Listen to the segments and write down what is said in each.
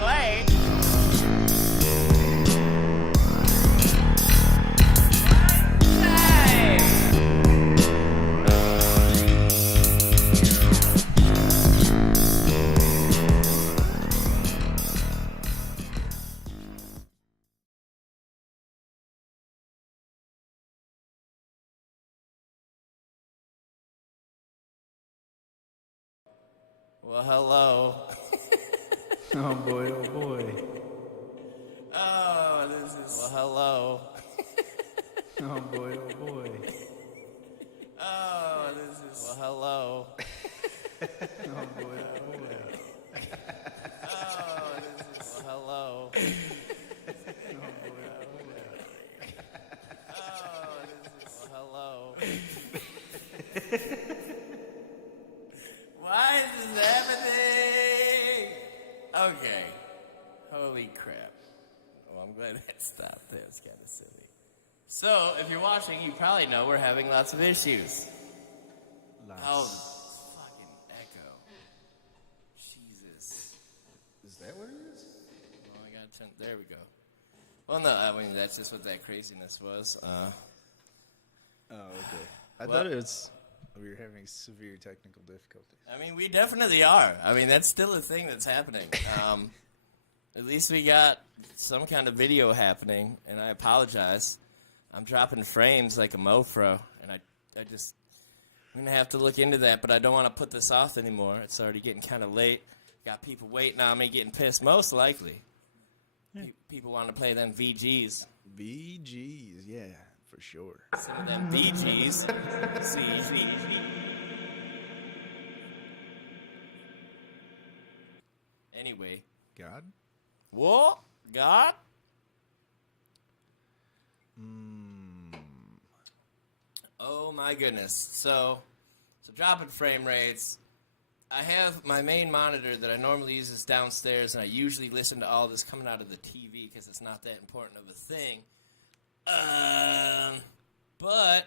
Clay. Well, hello. Oh boy, oh boy. Oh, this is. Well, hello. Oh boy, oh boy. Oh, this is. Well, hello. Oh boy, oh boy. Oh, this is. Well, hello. Oh boy, oh boy. Oh, this is. Well, hello. Why is this happening? Okay. Holy crap. Well, I'm glad that stopped. That was kind of silly. So, if you're watching, you probably know we're having lots of issues. Oh, this fucking echo. Jesus. Is that what it is? Well, I gotta turn. There we go. Well, no, I mean, that's just what that craziness was. Oh, okay. I Well- thought it was we were having severe technical difficulties. I mean, we definitely are. I mean, that's still a thing that's happening. At least we got some kind of video happening, and I apologize. I'm dropping frames like a mofro, and I'm going to have to look into that, but I don't want to put this off anymore. It's already getting kind of late. Got people waiting on me, getting pissed, most likely. People want to play them VGs. VGs, yeah, for sure. Some of them VGs. See. Anyway. God? What? God? Oh my goodness. So dropping frame rates. I have my main monitor that I normally use is downstairs, and I usually listen to all this coming out of the TV because it's not that important of a thing. But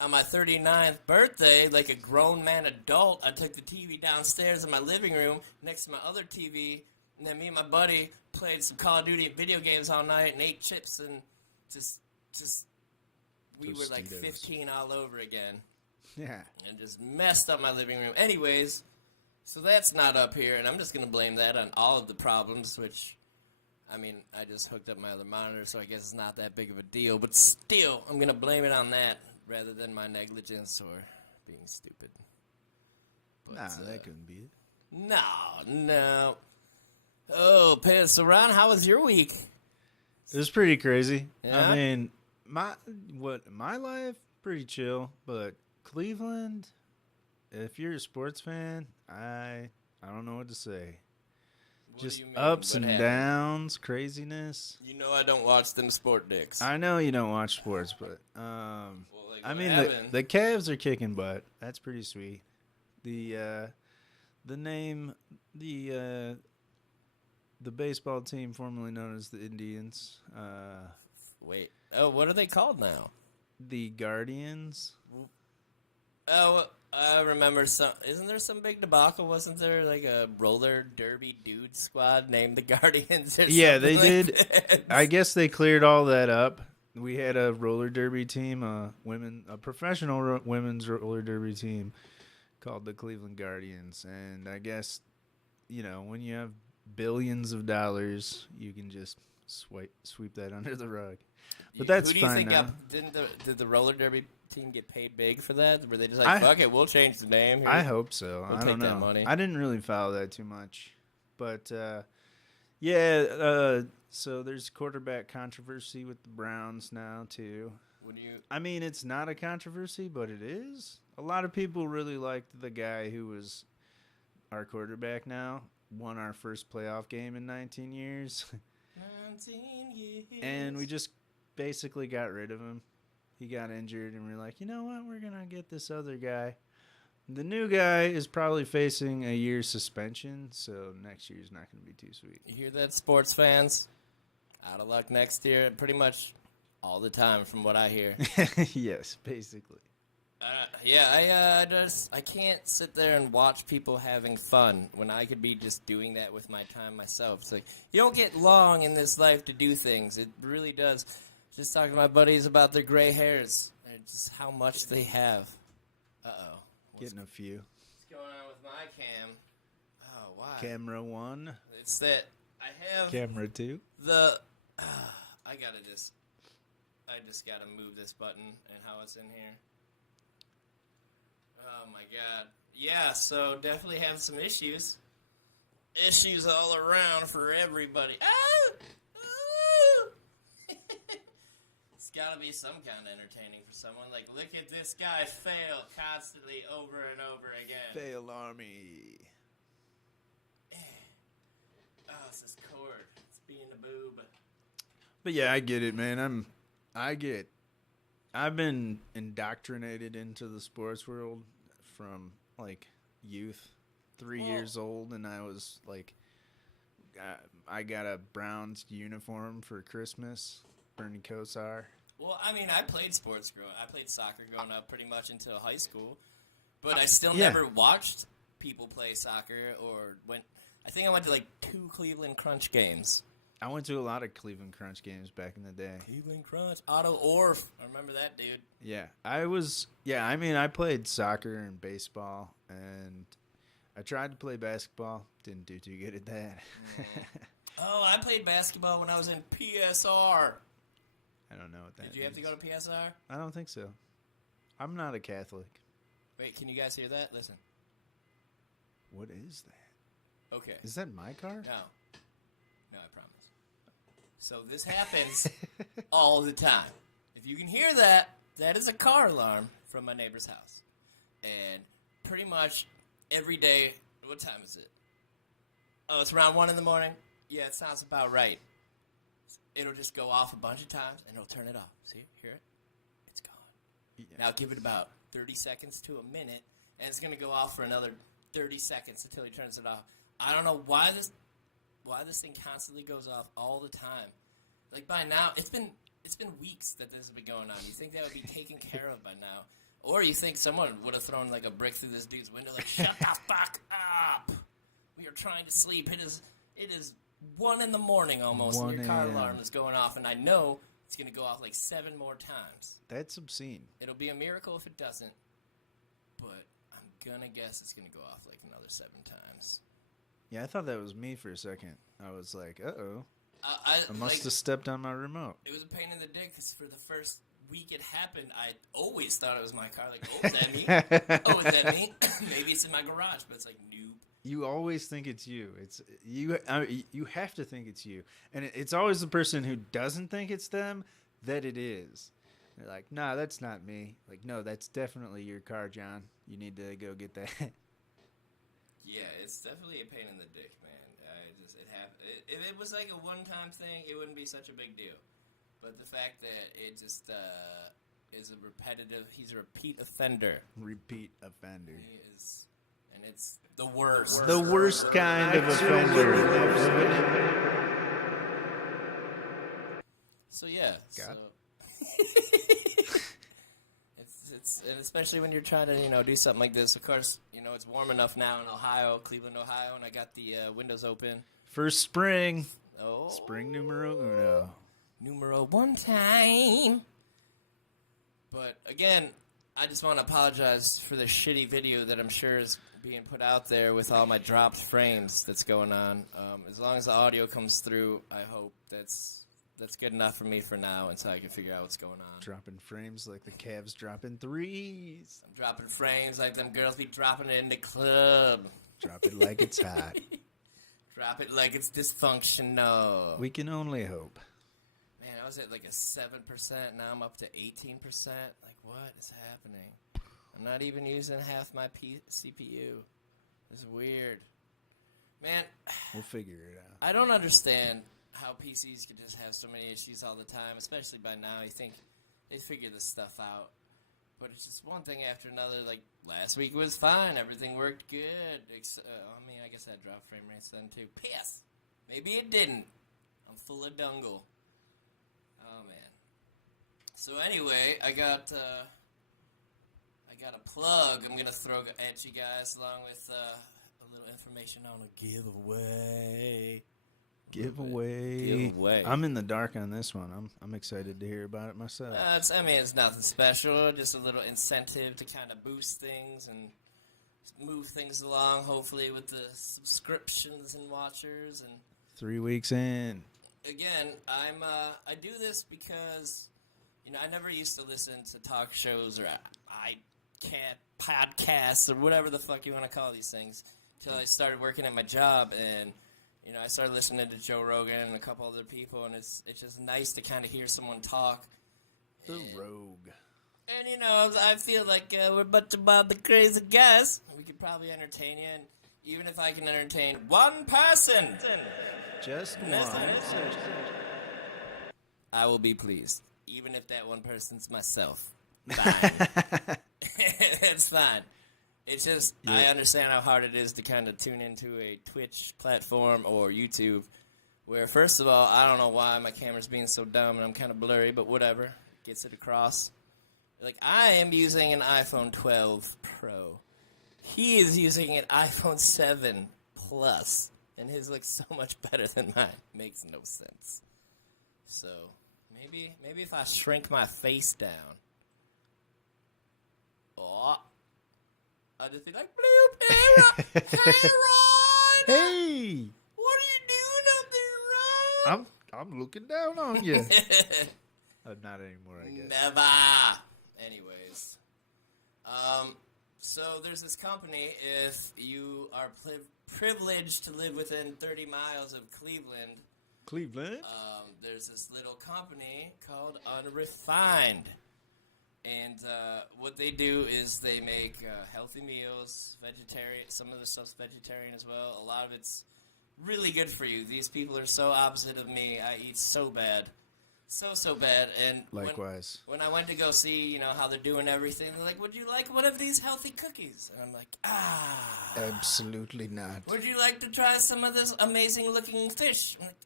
on my 39th birthday, like a grown man adult, I took the TV downstairs in my living room next to my other TV, and then me and my buddy played some Call of Duty video games all night and ate chips and just we were like Tostitos. 15 all over again Yeah. and just messed up my living room. Anyways, so that's not up here, and I'm just going to blame that on all of the problems, which, I mean, I just hooked up my other monitor, so I guess it's not that big of a deal. But still, I'm going to blame it on that rather than my negligence or being stupid. But, That couldn't be it. No. Oh, so Ron, how was your week? It was pretty crazy. Yeah? I mean, my life pretty chill, but Cleveland, if you're a sports fan, I don't know what to say. What do Just you mean? ups What and happened? downs, craziness. You know I don't watch them sport dicks. I know you don't watch sports, but like, I what mean happened? the Cavs are kicking butt. That's pretty sweet. The baseball team formerly known as the Indians, Wait. Oh, what are they called now? the Guardians. Oh, I remember some. Isn't there some big debacle? Wasn't there like a roller derby dude squad named the Guardians? Or Yeah, they something like did. that? I guess they cleared all that up. We had a roller derby team, a professional women's roller derby team called the Cleveland Guardians, and I guess when you have billions of dollars, you can just sweep that under the rug. But that's Who do you fine think now. did the roller derby team get paid big for that? Were they just like, fuck it, we'll change the name? Here. I hope so. We'll I take don't know. that money. I didn't really follow that too much, but so there's quarterback controversy with the Browns now too. Would you? I mean, it's not a controversy, but it is. A lot of people really liked the guy who was our quarterback now. Won our first playoff game in 19 years. 19 years. And we just basically got rid of him. He got injured, and we're like, you know what? We're going to get this other guy. The new guy is probably facing a year's suspension, so next year's not going to be too sweet. You hear that, sports fans? Out of luck next year, pretty much all the time from what I hear. Yes, basically. I can't sit there and watch people having fun when I could be just doing that with my time myself. It's like, you don't get long in this life to do things. It really does. Just talking to my buddies about their gray hairs and just how much they have. Uh-oh. Getting a few. What's going on with my cam? Oh, why? Camera 1. It's that I have Camera 2. I just gotta move this button and how it's in here. Oh my god. Yeah, so definitely have some issues. Issues all around for everybody. It's gotta be some kind of entertaining for someone. Like, look at this guy fail constantly over and over again. Fail army. Oh, it's this cord. It's being a boob. But yeah, I get it, man. I've been indoctrinated into the sports world from like youth, 3 years old, and I was like, I got a Browns uniform for Christmas. Bernie Kosar. Well, I mean, I played soccer growing up pretty much until high school, but I still never watched people play soccer or I think I went to like 2 Cleveland Crunch games. I went to a lot of Cleveland Crunch games back in the day. Cleveland Crunch, Otto Orff. I remember that dude. Yeah, I played soccer and baseball, and I tried to play basketball. Didn't do too good at that. Oh, I played basketball when I was in PSR. I don't know what that means. Did you have to go to PSR? I don't think so. I'm not a Catholic. Wait, can you guys hear that? Listen. What is that? Okay. Is that my car? No, I promise. So this happens all the time. If you can hear that, that is a car alarm from my neighbor's house. And pretty much every day, what time is it? Oh, it's around 1 in the morning? Yeah, it sounds about right. It'll just go off a bunch of times, and it'll turn it off. See? Hear it? It's gone. Yeah. Now give it about 30 seconds to a minute, and it's going to go off for another 30 seconds until he turns it off. I don't know why this thing constantly goes off all the time. Like, by now, it's been weeks that this has been going on. You think that would be taken care of by now. Or you think someone would have thrown, like, a brick through this dude's window, like, shut the fuck up! We are trying to sleep. It is 1 in the morning almost, and your car alarm is going off, and I know it's going to go off, like, 7 more times. That's obscene. It'll be a miracle if it doesn't, but I'm going to guess it's going to go off, like, another 7 times. Yeah, I thought that was me for a second. I was like, uh-oh. I must have stepped on my remote. It was a pain in the dick because for the first week it happened, I always thought it was my car. Like, oh, is that me? Oh, is that me? Maybe it's in my garage, but it's like, nope. You always think it's you. It's you. You have to think it's you, and it's always the person who doesn't think it's them that it is. They're like, "Nah, that's not me." Like, no, that's definitely your car, John. You need to go get that. Yeah, it's definitely a pain in the dick, man. It happened. If it was like a one-time thing, it wouldn't be such a big deal. But the fact that it just is a repetitive, he's a repeat offender. Repeat offender. He is, and it's the worst. The worst kind of offender. So yeah. God. And especially when you're trying to, do something like this. Of course, it's warm enough now in Ohio, Cleveland, Ohio, and I got the windows open. First spring. Oh. Spring numero uno. Numero one time. But again, I just want to apologize for the shitty video that I'm sure is being put out there with all my dropped frames that's going on. As long as the audio comes through, I hope that's good enough for me for now until I can figure out what's going on. Dropping frames like the Cavs dropping threes. I'm dropping frames like them girls be dropping it in the club. Drop it like it's hot. Drop it like it's dysfunctional. We can only hope. Man, I was at like a 7%. Now I'm up to 18%. Like, what is happening? I'm not even using half my CPU. It's weird. Man. We'll figure it out. I don't understand how PCs can just have so many issues all the time, especially by now. You think they figure this stuff out. But it's just one thing after another. Like, last week was fine. Everything worked good. I guess that dropped frame rates then, too. Piss! Maybe it didn't. I'm full of dungle. Oh, man. So, anyway, I got I got a plug I'm going to throw at you guys along with a little information on a giveaway. Giveaway. I'm in the dark on this one. I'm excited to hear about it myself. It's nothing special. Just a little incentive to kind of boost things and move things along, hopefully, with the subscriptions and watchers. And 3 weeks in. Again, I do this because, I never used to listen to talk shows or podcasts or whatever the fuck you want to call these things until I started working at my job, and I started listening to Joe Rogan and a couple other people, and it's just nice to kind of hear someone talk. The Rogue. And, I feel like we're a bunch of the crazy guys. We could probably entertain you, and even if I can entertain one person, just one, I will be pleased. Even if that one person's myself. Fine. It's fine. It's just, I understand how hard it is to kind of tune into a Twitch platform or YouTube, where, first of all, I don't know why my camera's being so dumb and I'm kind of blurry, but whatever. Gets it across. Like, I am using an iPhone 12 Pro. He is using an iPhone 7 Plus, and his looks so much better than mine. Makes no sense. So, maybe if I shrink my face down. Oh. I'll just be like, bloop, hey, Ron! Hey! What are you doing up there, Ron? I'm looking down on you. Not anymore, I guess. Never! Anyways. So there's this company, if you are privileged to live within 30 miles of Cleveland. There's this little company called Unrefined. And what they do is they make healthy meals, vegetarian. Some of the stuff's vegetarian as well. A lot of it's really good for you. These people are so opposite of me. I eat so bad. So bad. And likewise. When I went to go see, how they're doing everything, they're like, would you like one of these healthy cookies? And I'm like, absolutely not. Would you like to try some of this amazing-looking fish? I'm like,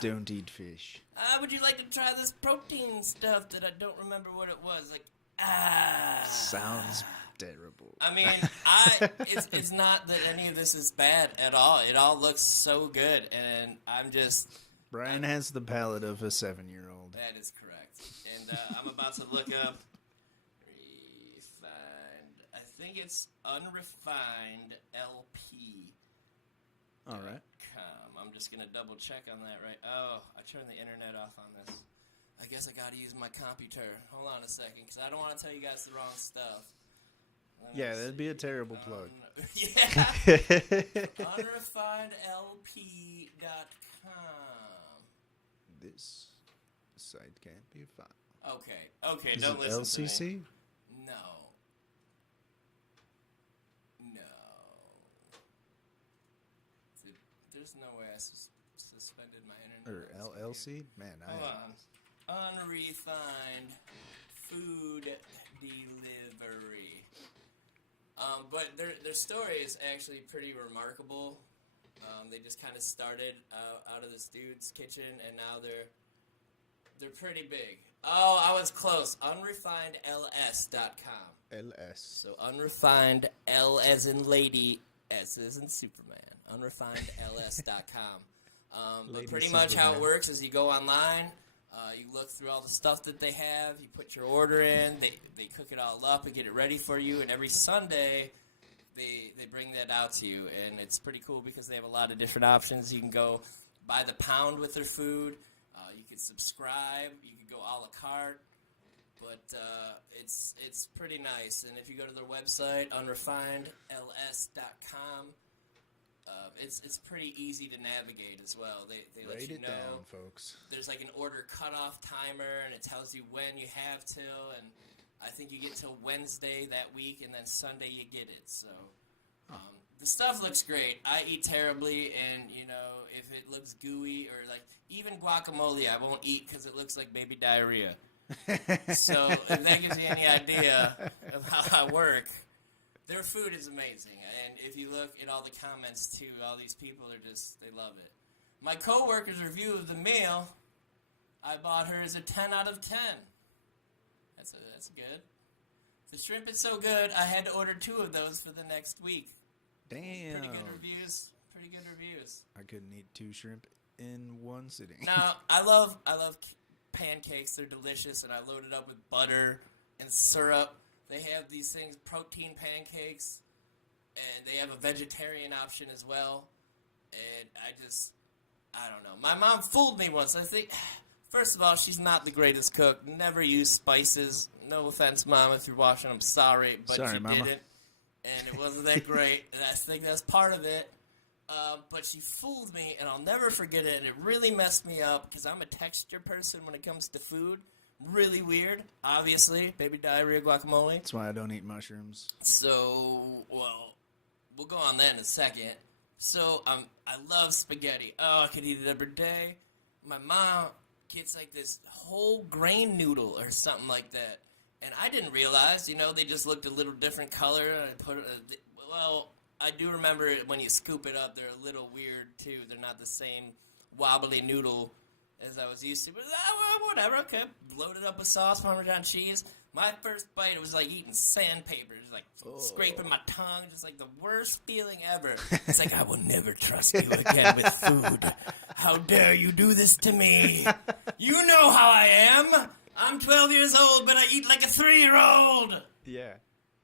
Don't eat fish. Would you like to try this protein stuff that I don't remember what it was? Like, Sounds terrible. I mean, it's not that any of this is bad at all. It all looks so good, and Brian has the palate of a 7-year-old. That is correct. And I'm about to look up Refined. I think it's Unrefined LP. All right. I'm just going to double check on that, right? Oh, I turned the internet off on this. I guess I got to use my computer. Hold on a second, because I don't want to tell you guys the wrong stuff. Yeah, that'd be a terrible plug. Yeah. Unrefinedlp.com. This site can't be found. Okay, Is don't it listen LCC? to me. No. There's no way I suspended my internet. Or LLC? Man, Hold on. Unrefined food delivery. But their story is actually pretty remarkable. They just kind of started out of this dude's kitchen, and now they're pretty big. Oh, I was close. Unrefinedls.com. LS. So unrefined L as in lady, S as in Superman. Unrefinedls.com. But pretty much how it works is you go online, you look through all the stuff that they have, you put your order in, they cook it all up and get it ready for you, and every Sunday they bring that out to you, and it's pretty cool because they have a lot of different options. You can go by the pound with their food, you can subscribe, you can go a la carte, but it's pretty nice. And if you go to their website, unrefinedls.com, it's pretty easy to navigate as well. They let you know. Down, folks. There's like an order cutoff timer, and it tells you when you have till, and I think you get till Wednesday that week, and then Sunday you get it. So the stuff looks great. I eat terribly, and if it looks gooey or like even guacamole, I won't eat because it looks like baby diarrhea. So if that gives you any idea of how I work. Their food is amazing, and if you look at all the comments, too, all these people they love it. My coworker's review of the meal, I bought her as a 10 out of 10. That's good. The shrimp is so good, I had to order 2 of those for the next week. Damn. Pretty good reviews. Pretty good reviews. I couldn't eat 2 shrimp in one sitting. No, I love pancakes. They're delicious, and I load it up with butter and syrup. They have these things, protein pancakes, and they have a vegetarian option as well. And I don't know. My mom fooled me once. I think, first of all, she's not the greatest cook. Never used spices. No offense, Mom, if you're watching, I'm sorry, but Sorry, she Mama. didn't. And it wasn't that great, and I think that's part of it. But she fooled me, and I'll never forget it, and it really messed me up, because I'm a texture person when it comes to food. Really weird, obviously. Baby diarrhea, guacamole. That's why I don't eat mushrooms. So, well, we'll go on that in a second. So, I love spaghetti. Oh, I could eat it every day. My mom gets, like, this whole grain noodle or something like that. And I didn't realize, they just looked a little different color. I do remember it when you scoop it up, they're a little weird, too. They're not the same wobbly noodle as I was used to. But whatever, okay. Loaded up with sauce, Parmesan cheese. My first bite, it was like eating sandpaper. It was like scraping my tongue, just like the worst feeling ever. It's like, I will never trust you again with food. How dare you do this to me? You know how I am. I'm 12 years old, but I eat like a 3-year-old. Yeah.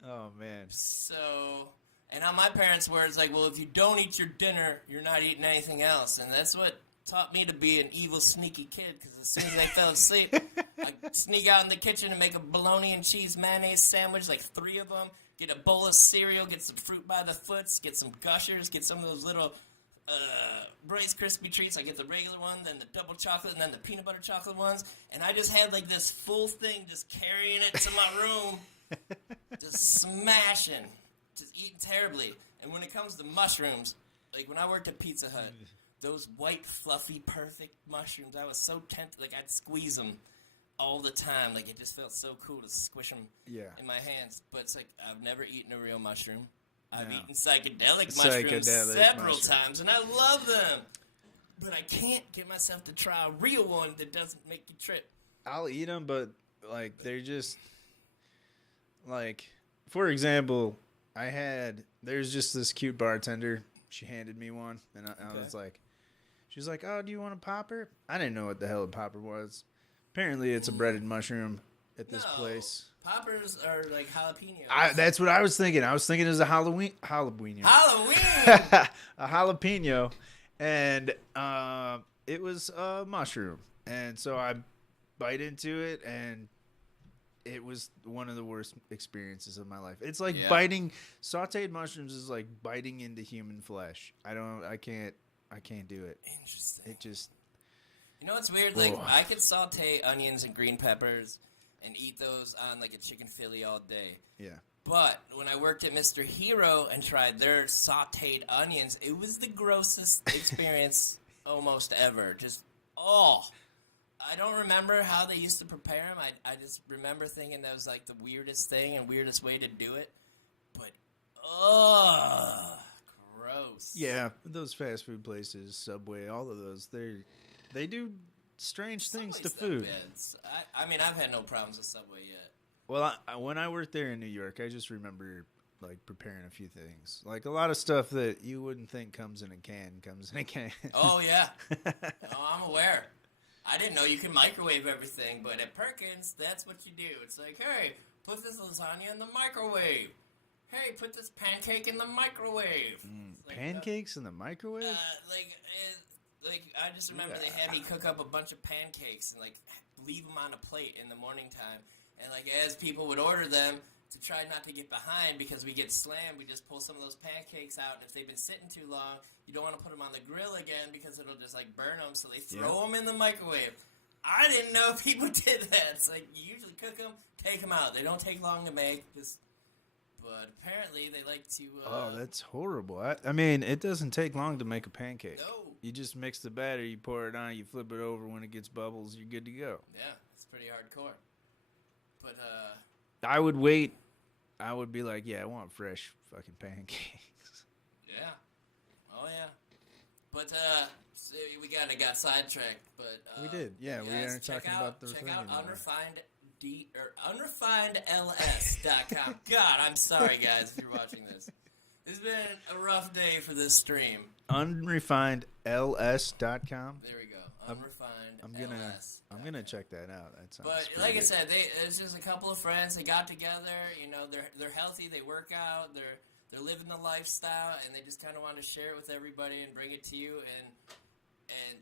Oh, man. So, and on my parents' words, like, well, if you don't eat your dinner, you're not eating anything else. And that's what taught me to be an evil, sneaky kid, because as soon as I fell asleep, I'd sneak out in the kitchen and make a bologna and cheese mayonnaise sandwich, like 3 of them, get a bowl of cereal, get some fruit by the foots, get some Gushers, get some of those little Rice Krispie treats. I get the regular one, then the double chocolate, and then the peanut butter chocolate ones. And I just had like this full thing, just carrying it to my room, just smashing, just eating terribly. And when it comes to mushrooms, like when I worked at Pizza Hut, those white, fluffy, perfect mushrooms, I was so tempted. Like I'd squeeze them all the time. Like it just felt so cool to squish them in my hands. But it's like I've never eaten a real mushroom. I've eaten psychedelic mushrooms several times, and I love them. But I can't get myself to try a real one that doesn't make you trip. I'll eat them, but, like, they're just, like, for example, there's just this cute bartender. She handed me one, and I was like, she was like, oh, do you want a popper? I didn't know what the hell a popper was. Apparently, it's a breaded mushroom at this place. Poppers are like jalapenos. That's what I was thinking. I was thinking it was a jalapeno. Halloween! A jalapeno. And it was a mushroom. And so I bite into it, and it was one of the worst experiences of my life. It's like biting sauteed mushrooms is like biting into human flesh. I can't do it. Interesting. It just, you know what's weird? Like I could saute onions and green peppers and eat those on like a chicken Philly all day. Yeah. But when I worked at Mr. Hero and tried their sauteed onions, it was the grossest experience almost ever. Just, I don't remember how they used to prepare them. I just remember thinking that was like the weirdest thing and weirdest way to do it. But, gross. Yeah, those fast food places, Subway, all of those, they do strange things to food. I mean, I've had no problems with Subway yet. Well, when I worked there in New York, I just remember like preparing a few things, like a lot of stuff that you wouldn't think comes in a can. Oh yeah, I'm aware. I didn't know you could microwave everything, but at Perkins, that's what you do. It's like, hey, put this lasagna in the microwave. Hey, put this pancake in the microwave. Like, pancakes in the microwave? Like I just remember they had me cook up a bunch of pancakes and like leave them on a plate in the morning time. And, like, as people would order them, to try not to get behind because we get slammed, we just pull some of those pancakes out. And if they've been sitting too long, you don't want to put them on the grill again because it'll just, like, burn them. So they throw them in the microwave. I didn't know people did that. It's like, you usually cook them, take them out. They don't take long to make. But apparently they like to... oh, that's horrible. I mean, it doesn't take long to make a pancake. No. You just mix the batter, you pour it on, you flip it over. When it gets bubbles, you're good to go. Yeah, it's pretty hardcore. But, I would wait. I would be like, yeah, I want fresh fucking pancakes. Yeah. Oh, yeah. But, so we got sidetracked, but... we did, yeah. We are talking about the check out Unrefined unrefinedls.com. God, I'm sorry, guys, if you're watching this. It's been a rough day for this stream. Unrefinedls.com. There we go. Unrefined I'm LS. gonna check that out. That sounds But pretty like I good. said, it's just a couple of friends. They got together. You know, they're healthy. They work out. They're living the lifestyle, and they just kind of want to share it with everybody and bring it to you. And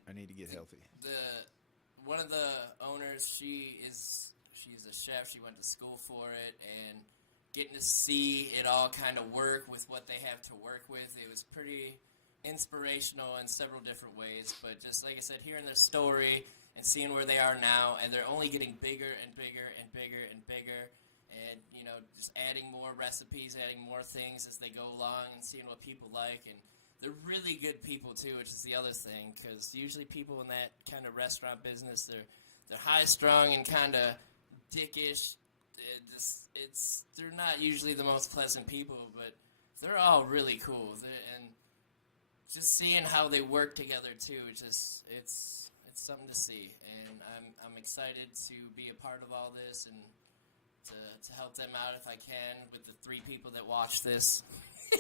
I need to get healthy. One of the owners, she's a chef. She went to school for it, and getting to see it all kind of work with what they have to work with, it was pretty inspirational in several different ways. But just like I said, hearing their story and seeing where they are now, and they're only getting bigger and bigger and bigger and bigger, and you know, just adding more recipes, adding more things as they go along, and seeing what people like. And they're really good people too, which is the other thing, because usually people in that kind of restaurant business, they're high strung and kind of dickish. They're not usually the most pleasant people, but they're all really cool. And just seeing how they work together too, it's something to see. And I'm excited to be a part of all this and to help them out if I can with the 3 people that watch this.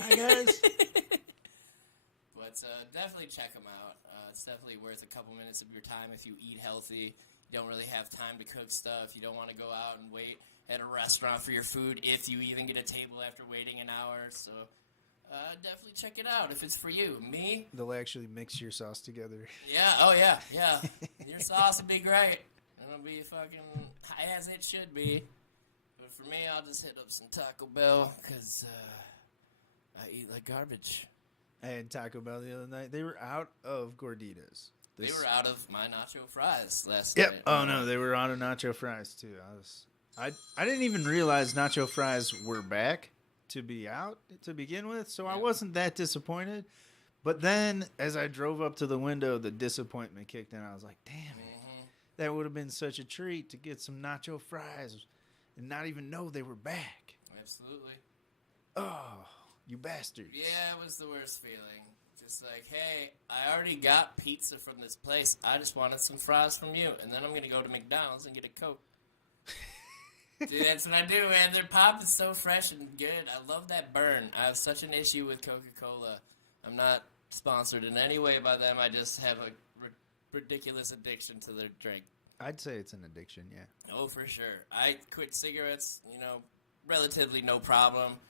Hi guys. But definitely check them out. It's definitely worth a couple minutes of your time if you eat healthy. You don't really have time to cook stuff. You don't want to go out and wait at a restaurant for your food if you even get a table after waiting an hour. So definitely check it out if it's for you. Me? They'll actually mix your sauce together. Yeah. Oh, yeah. Yeah. Your sauce will be great. It'll be fucking as it should be. But for me, I'll just hit up some Taco Bell because I eat like garbage. I had Taco Bell the other night. They were out of gorditas. They were out of my nacho fries last Yep. night. Oh no, they were out of nacho fries too. I didn't even realize nacho fries were back to be out to begin with, so I wasn't that disappointed. But then as I drove up to the window, the disappointment kicked in. I was like, damn it. That would have been such a treat to get some nacho fries and not even know they were back. Absolutely. Oh, you bastard. Yeah, it was the worst feeling. Just like, hey, I already got pizza from this place. I just wanted some fries from you. And then I'm going to go to McDonald's and get a Coke. Dude, that's what I do, man. Their pop is so fresh and good. I love that burn. I have such an issue with Coca-Cola. I'm not sponsored in any way by them. I just have a ridiculous addiction to their drink. I'd say it's an addiction, yeah. Oh, for sure. I quit cigarettes, relatively no problem.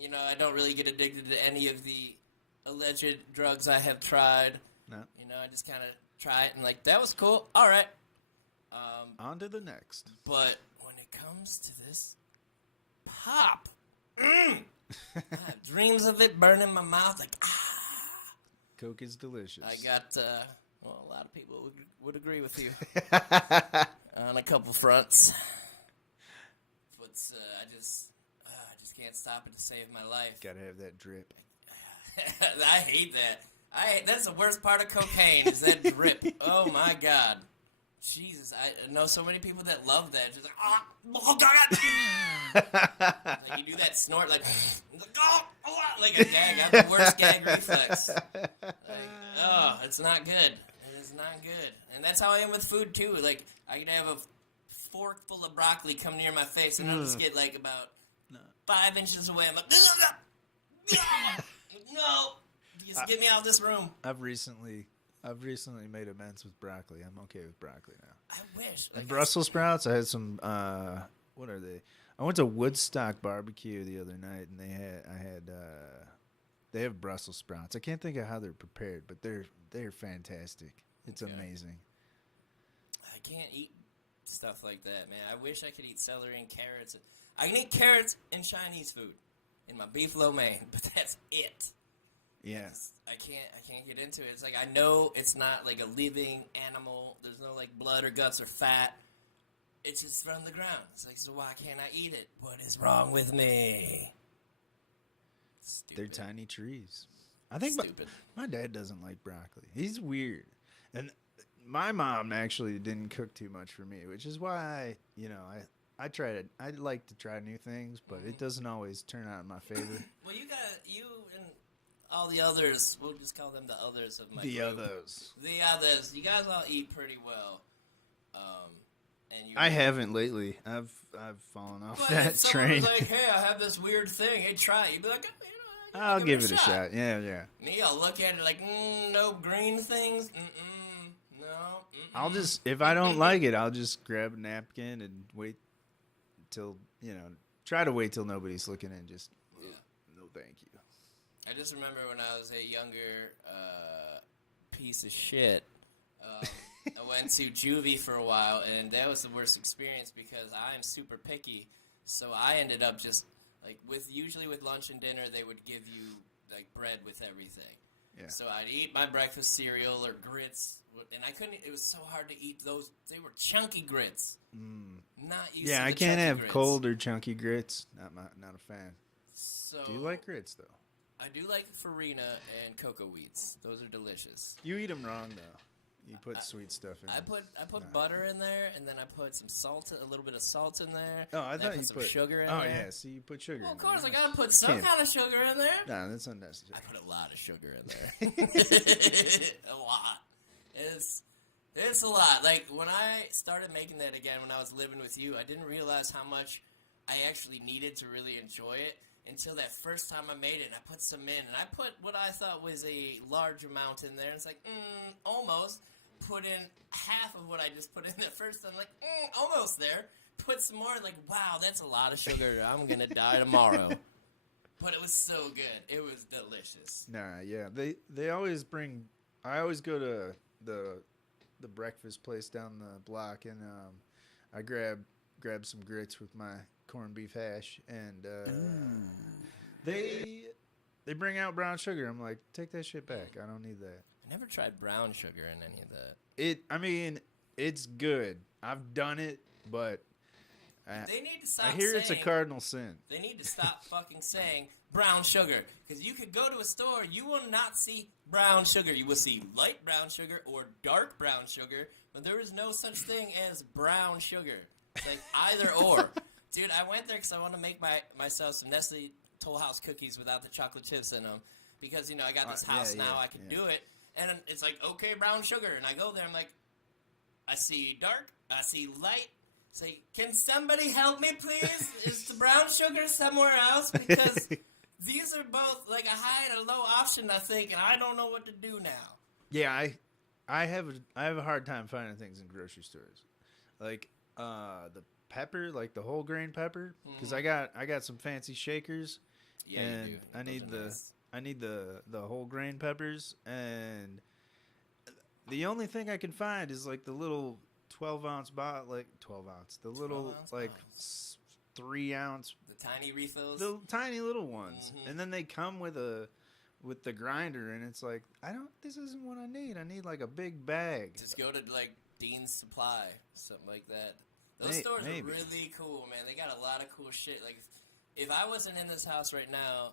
I don't really get addicted to any of the alleged drugs I have tried. No. I just kind of try it and like, that was cool. All right. On to the next. But when it comes to this pop, I have dreams of it burning my mouth like, Coke is delicious. I got, a lot of people would agree with you on a couple fronts. But I just can't stop it to save my life. Gotta have that drip. I hate that. That's the worst part of cocaine is that drip. Oh my god, Jesus! I know so many people that love that. Just like, oh god! Like you do that snort, like like a gag. I have the worst gag reflex. Like, it's not good. It is not good. And that's how I am with food too. Like I can have a fork full of broccoli come near my face, and I'll just get like about 5 inches away. I'm like, no, just get me out of this room. I've recently made amends with broccoli. I'm okay with broccoli now. I wish. And Brussels sprouts, I had some. What are they? I went to Woodstock barbecue the other night, and they have Brussels sprouts. I can't think of how they're prepared, but they're fantastic. It's amazing. I can't eat stuff like that, man. I wish I could eat celery and carrots. I can eat carrots and Chinese food in my beef lo mein, but that's it. Yeah. I can't get into it. It's like I know it's not like a living animal. There's no like blood or guts or fat. It's just from the ground. It's like, so why can't I eat it? What is wrong with me? Stupid. They're tiny trees. I think my dad doesn't like broccoli. He's weird. And my mom actually didn't cook too much for me, which is why, I like to try new things, but it doesn't always turn out in my favor. Well, you and all the others, we'll just call them the others of my group. others. The others. You guys all eat pretty well. And you I haven't lately. I've fallen off but that if someone train. was like, hey, I have this weird thing. Hey, try it. You'd be like, you know, I'll give it a shot. Yeah, yeah. Me, I'll look at it like, no green things. No. I'll just, if I don't like it, I'll just grab a napkin and wait till, try to wait till nobody's looking and just, no thank you. I just remember when I was a younger piece of shit. I went to juvie for a while, and that was the worst experience because I'm super picky. So I ended up just usually with lunch and dinner, they would give you like bread with everything. Yeah. So I'd eat my breakfast cereal or grits, and I couldn't. It was so hard to eat those. They were chunky grits. Not used. Yeah, to I the can't chunky have grits. cold or chunky grits. Not a fan. So Do you like grits though? I do like farina and cocoa wheats. Those are delicious. You eat them wrong though. You put sweet stuff in. I put butter in there, and then I put some salt, a little bit of salt in there. Oh, I thought you some put sugar in Oh there. yeah, so you put sugar. Well, in of course, there. I gotta put some kind of sugar in there. No, that's unnecessary. I put a lot of sugar in there. A lot. It's a lot. Like, when I started making that again, when I was living with you, I didn't realize how much I actually needed to really enjoy it until that first time I made it, and I put some in, and I put what I thought was a large amount in there, and it's like, almost. Put in half of what I just put in the first time, like, almost there. Put some more, like, wow, that's a lot of sugar. I'm gonna die tomorrow. But it was so good. It was delicious. Nah, yeah. They always bring. I always go to the breakfast place down the block, and I grab some grits with my corned beef hash, and they bring out brown sugar. I'm like, take that shit back. I don't need that. I never tried brown sugar in any of that. I mean, it's good. I've done it, but They need to stop I hear it's a saying- cardinal sin. They need to stop fucking saying brown sugar. Because you could go to a store, you will not see brown sugar. You will see light brown sugar or dark brown sugar, but there is no such thing as brown sugar. It's like either or. Dude, I went there because I want to make myself some Nestle Toll House cookies without the chocolate chips in them. Because, I got this house now, I can do it. And it's like, okay, brown sugar. And I go there, I'm like, I see dark, I see light. Say, can somebody help me, please? Is the brown sugar somewhere else? Because these are both like a high and a low option, I think, and I don't know what to do now. Yeah, I have a hard time finding things in grocery stores, like the pepper, like the whole grain pepper, because I got some fancy shakers, Yeah, and you do. I need the whole grain peppers, and the only thing I can find is like the little 12-ounce bottle, like 12 ounce, the little 12-ounce like bottles. 3-ounce, The tiny refills. the tiny little ones, and then they come with the grinder, and it's like, this isn't what I need. I need like a big bag. Just go to like Dean's Supply, something like that. Those stores are really cool, man. They got a lot of cool shit. Like, if I wasn't in this house right now,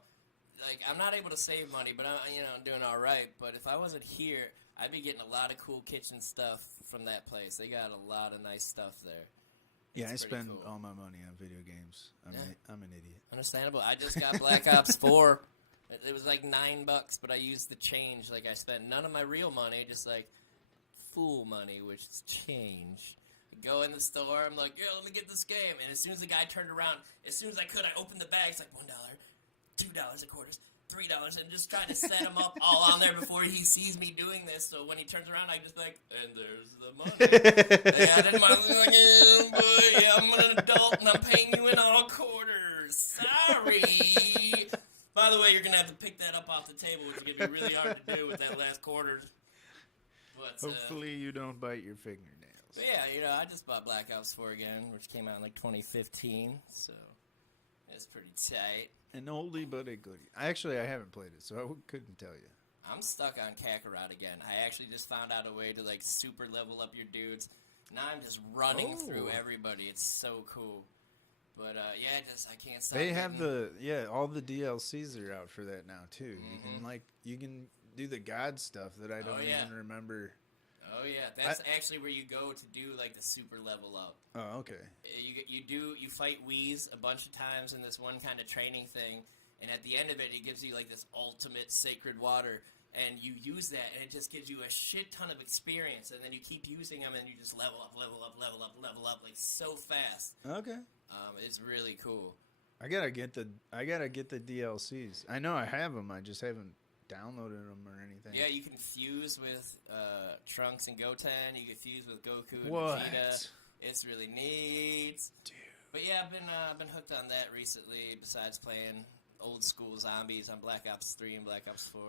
like, I'm not able to save money, but I'm doing all right. But if I wasn't here, I'd be getting a lot of cool kitchen stuff from that place. They got a lot of nice stuff there. Yeah, I It's pretty spend cool. all my money on video games. I'm an idiot. Understandable. I just got Black Ops 4. It was like $9, but I used the change. Like, I spent none of my real money, just like fool money, which is change. Go in the store. I'm like, yeah, let me get this game. And as soon as the guy turned around, as soon as I could, I opened the bag. It's like $1, $2 a quarters, $3, and just trying to set him up all on there before he sees me doing this. So when he turns around, I just like, and there's the money. Yeah, I didn't want to like, but yeah, I'm an adult and I'm paying you in all quarters. Sorry. By the way, you're gonna have to pick that up off the table, which is gonna be really hard to do with that last quarters. But Hopefully you don't bite your fingernails. but yeah, I just bought Black Ops 4 again, which came out in like 2015, so it's pretty tight. An oldie but a goodie. I haven't played it, so I couldn't tell you. I'm stuck on Kakarot again. I actually just found out a way to like super level up your dudes. Now I'm just running through everybody. It's so cool. But I can't stop. They have all the DLCs are out for that now too. You can do the God stuff that I don't even remember. Oh yeah, that's actually where you go to do like the super level up. Oh, okay. You fight Wheeze a bunch of times in this one kind of training thing, and at the end of it, it gives you like this ultimate sacred water. and you use that, and it just gives you a shit ton of experience, and then you keep using them, and you just level up, like so fast. Okay. It's really cool. I gotta get the DLCs. I know I have them. I just haven't downloaded them or anything. Yeah, you can fuse with Trunks and Goten. You can fuse with Goku and What? Vegeta. It's really neat, Dude. But yeah, I've been hooked on that recently. Besides playing old school zombies on Black Ops 3 and Black Ops 4.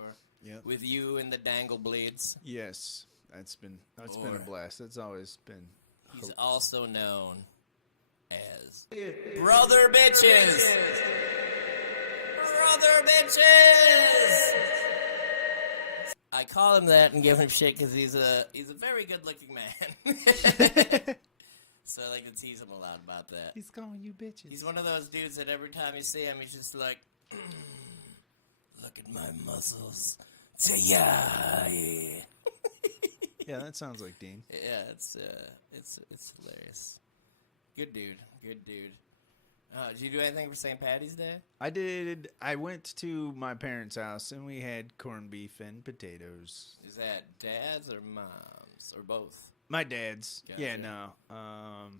Yep. With you and the Dangle Blades. Yes, that's been a blast. That's always been. He's also known as Brother Bitches. Brother Bitches. I call him that and give him shit because he's a very good looking man. So I like to tease him a lot about that. He's calling you bitches. He's one of those dudes that every time you see him, he's just like, look at my muscles. Yeah. Yeah, that sounds like Dean. Yeah, it's hilarious. Good dude. Did you do anything for St. Patty's Day? I did. I went to my parents' house and we had corned beef and potatoes. Is that dad's or mom's or both? My dad's. Gotcha. Yeah, no.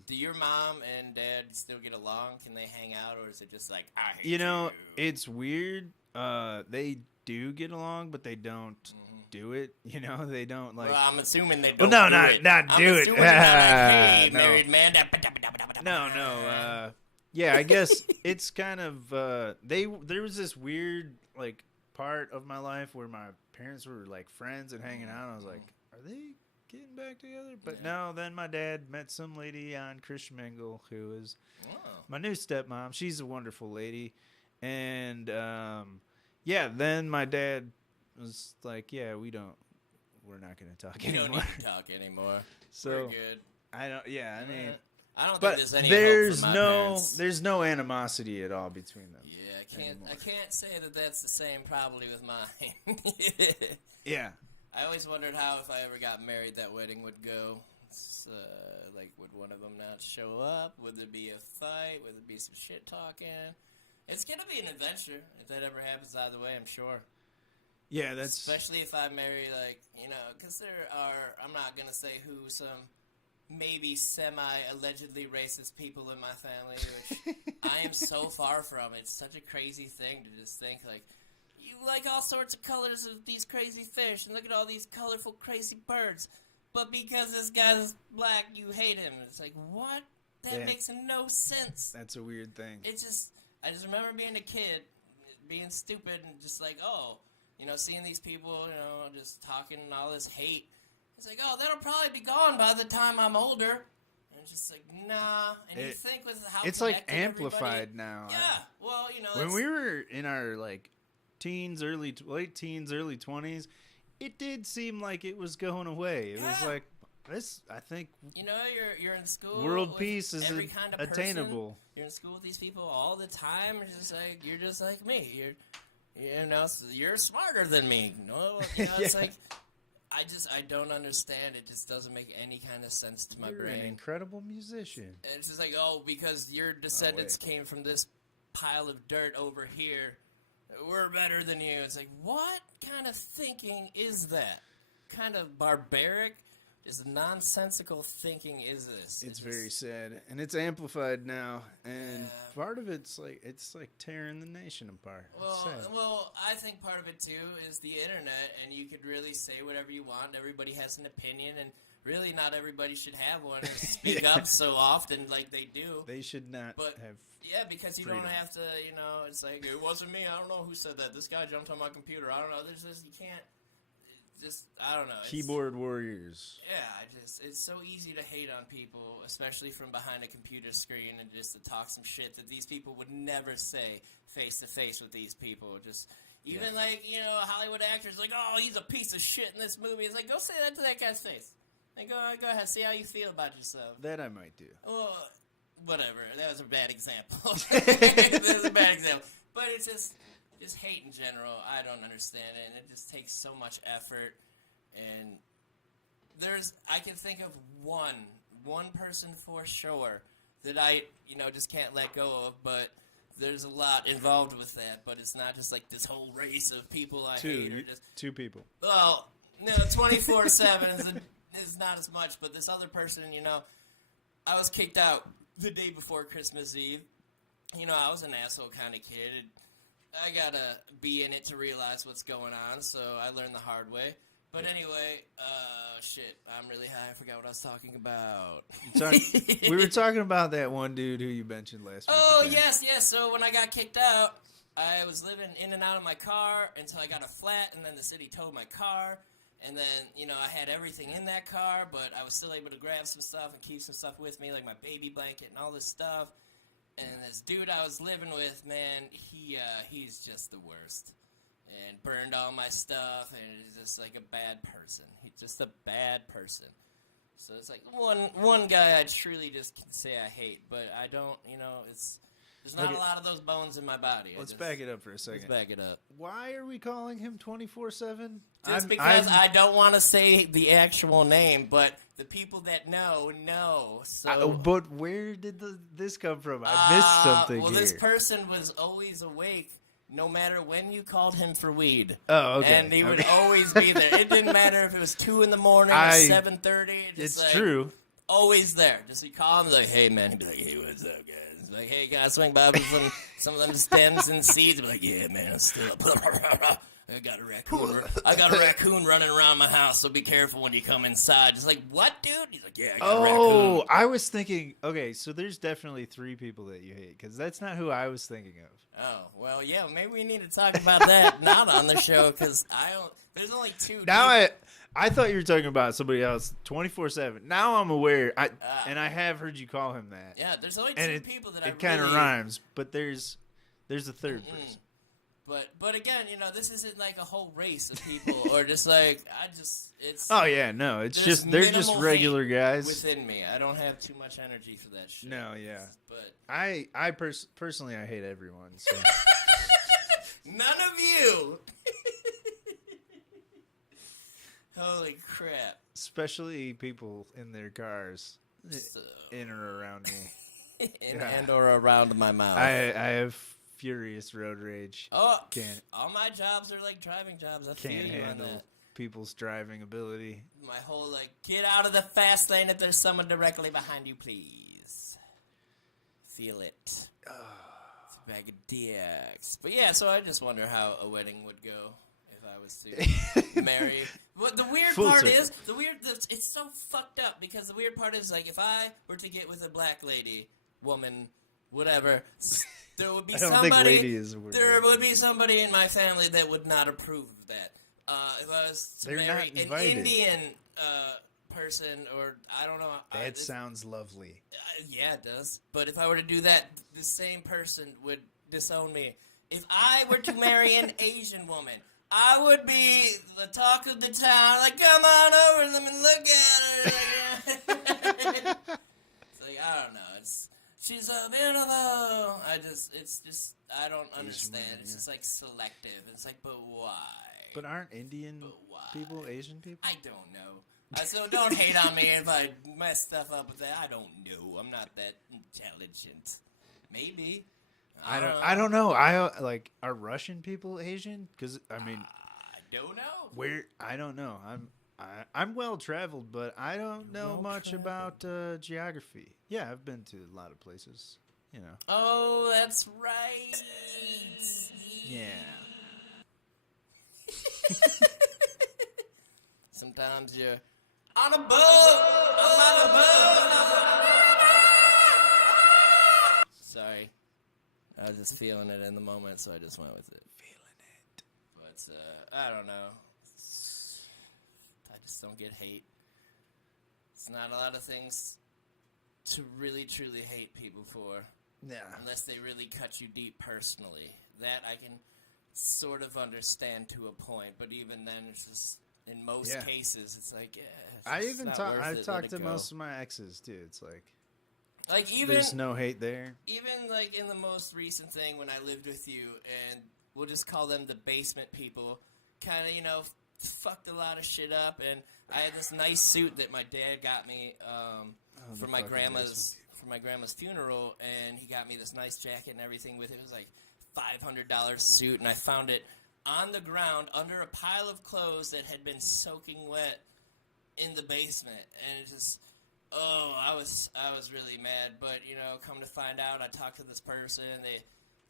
Do your mom and dad still get along? Can they hang out, or is it just like, I hate you? It's weird. They do get along, but they don't do it. They don't like. Well, I'm assuming they don't. Well, no, do it. not do it. They're not like, hey, No. married man. No. Yeah, I guess it's kind of. There was this weird like part of my life where my parents were like friends and hanging out. And I was like, are they getting back together? But no, then my dad met some lady on Christian Mingle who is my new stepmom. She's a wonderful lady. And then my dad was like, we're not going to talk anymore. We don't need to talk anymore. So we're good. I don't I don't but think there's any there's hope for my parents. there's no animosity at all between them. Yeah, I can't say that that's the same probably with mine. Yeah. I always wondered how, if I ever got married, that wedding would go. Would one of them not show up? Would there be a fight? Would there be some shit talking? It's going to be an adventure if that ever happens either way, I'm sure. Yeah, that's... Especially if I marry, because there are, I'm not going to say who, some maybe semi-allegedly racist people in my family, which I am so far from. It's such a crazy thing to just think, you like all sorts of colors of these crazy fish, and look at all these colorful, crazy birds. But because this guy's black, you hate him. It's like, what? That makes no sense. That's a weird thing. I just remember being a kid, being stupid, and just like, seeing these people, just talking and all this hate. It's like, that'll probably be gone by the time I'm older. And it's just like, nah. And you think with how it's like amplified now. Yeah. Well, when we were in our late teens, early 20s, it did seem like it was going away. It was like this. I think you're in school. World peace is every kind of attainable. Person. You're in school with these people all the time. It's just like you're just like me. You're smarter than me. It's like I don't understand. It just doesn't make any kind of sense to my brain. You're an incredible musician. And it's just like, because your descendants came from this pile of dirt over here. We're better than you. It's like, what kind of thinking is that? Kind of barbaric, just nonsensical thinking is this? It's very sad, and it's amplified now. And part of it's like tearing the nation apart. Well, I think part of it too is the internet, and you could really say whatever you want. Everybody has an opinion, and really not everybody should have one or speak up so often like they do. They should not have. Yeah, because you don't have to, it's like, it wasn't me, I don't know who said that, this guy jumped on my computer, I don't know, you can't, I don't know. Keyboard warriors. Yeah, it's so easy to hate on people, especially from behind a computer screen, and just to talk some shit that these people would never say face-to-face with these people, even Hollywood actors, he's a piece of shit in this movie, it's like, go say that to that guy's face. Like, go ahead, see how you feel about yourself. That I might do. Well, whatever. That was a bad example. That was a bad example. But it's just hate in general. I don't understand it, and it just takes so much effort. And I can think of one person for sure that I, just can't let go of. But there's a lot involved with that, but it's not just like this whole race of people I hate. Or just, two people. well, no, 24/7 is not as much, but this other person, I was kicked out the day before Christmas Eve. I was an asshole kind of kid. I gotta be in it to realize what's going on, so I learned the hard way. But anyway, shit, I'm really high. I forgot what I was talking about. We were talking about that one dude who you mentioned last week. Oh, yes. So when I got kicked out, I was living in and out of my car until I got a flat, and then the city towed my car. And then, I had everything in that car, but I was still able to grab some stuff and keep some stuff with me, like my baby blanket and all this stuff. And this dude I was living with, man, he's just the worst. And burned all my stuff, and he's just like a bad person. He's just a bad person. So it's like one guy I truly just can say I hate, but I don't, there's not a lot of those bones in my body. Let's back it up for a second. Let's back it up. Why are we calling him 24/7? Just because I don't want to say the actual name, but the people that know. So, but where did this come from? I missed something Well, here. this person was always awake no matter when you called him for weed. Oh, okay. And he would always be there. It didn't matter if it was 2 in the morning or 7:30. It's true. Always there. Just you call him, like, hey, man. He'd be like, hey, what's up, guys? He's like, hey, can I swing by with some of them stems and seeds? He'd be like, yeah, man, I'm still up. I got a raccoon running around my house, so be careful when you come inside. Just like, what, dude? He's like, yeah, I got a raccoon. Oh, I was thinking, okay, so there's definitely 3 people that you hate, because that's not who I was thinking of. Oh, well, yeah, maybe we need to talk about that not on the show, because there's only 2. Now I thought you were talking about somebody else 24/7. Now I'm aware, and I have heard you call him that. Yeah, there's only 2 people that I really... It kind of rhymes, but there's a third person. But again, this isn't like a whole race of people, or just like it's. Oh yeah, no, it's just they're just regular guys within me. I don't have too much energy for that shit. No, yeah. But I personally I hate everyone. So. None of you. Holy crap! Especially people in their cars, in or around me, and or around my mouth. I have furious road rage. Oh, all my jobs are like driving jobs. I can't handle people's driving ability. My whole get out of the fast lane if there's someone directly behind you, please. Feel it. It's a bag of dicks. But yeah, so I just wonder how a wedding would go if I was to marry. But the weird part is, it's so fucked up because the weird part is if I were to get with a black lady, woman, whatever. There would be There would be somebody in my family that would not approve of that. If I was to marry an Indian person, or I don't know. That sounds lovely. Yeah, it does. But if I were to do that, the same person would disown me. If I were to marry an Asian woman, I would be the talk of the town. Like, come on over, let me look at her. It's like, I don't know. She's a beautiful. I don't understand. It's just selective. It's like, but why? But aren't Indian people Asian people? I don't know. So don't hate on me if I mess stuff up with that. I don't know. I'm not that intelligent. Maybe. I don't know. Are Russian people Asian? Because I don't know. I don't know. I'm well traveled, but I don't know much about geography. Yeah, I've been to a lot of places. Oh, that's right. Yeah. Sometimes you're on a boat. I'm on a boat. Sorry, I was just feeling it in the moment, so I just went with it. Feeling it. But I don't know. I just don't get hate. It's not a lot of things to really, truly hate people for. Yeah. Unless they really cut you deep personally. That I can sort of understand to a point, but even then, it's just, in most cases, it's like, I've talked to most of my exes, too. It's even there's no hate there. Even, in the most recent thing when I lived with you, and we'll just call them the basement people, kind of, fucked a lot of shit up, and I had this nice suit that my dad got me for my grandma's for my grandma's funeral, and he got me this nice jacket and everything with it. It was like $500 suit, and I found it on the ground under a pile of clothes that had been soaking wet in the basement, and it just, I was really mad. But come to find out, I talked to this person.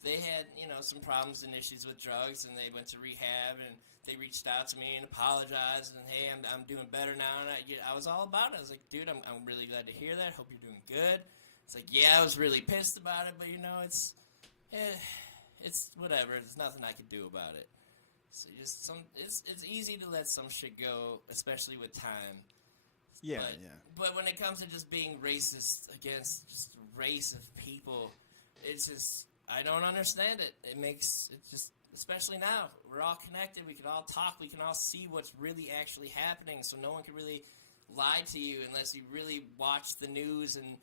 They had some problems and issues with drugs, and they went to rehab, and they reached out to me and apologized, and hey, I'm doing better now, and I was all about it. I was like, dude, I'm really glad to hear that. Hope you're doing good. It's like, yeah, I was really pissed about it, but it's whatever. There's nothing I could do about it. So it's easy to let some shit go, especially with time. Yeah, But when it comes to just being racist against just a race of people, it's just, I don't understand it. It's just, especially now, we're all connected. We can all talk. We can all see what's really actually happening. So no one can really lie to you unless you really watch the news and,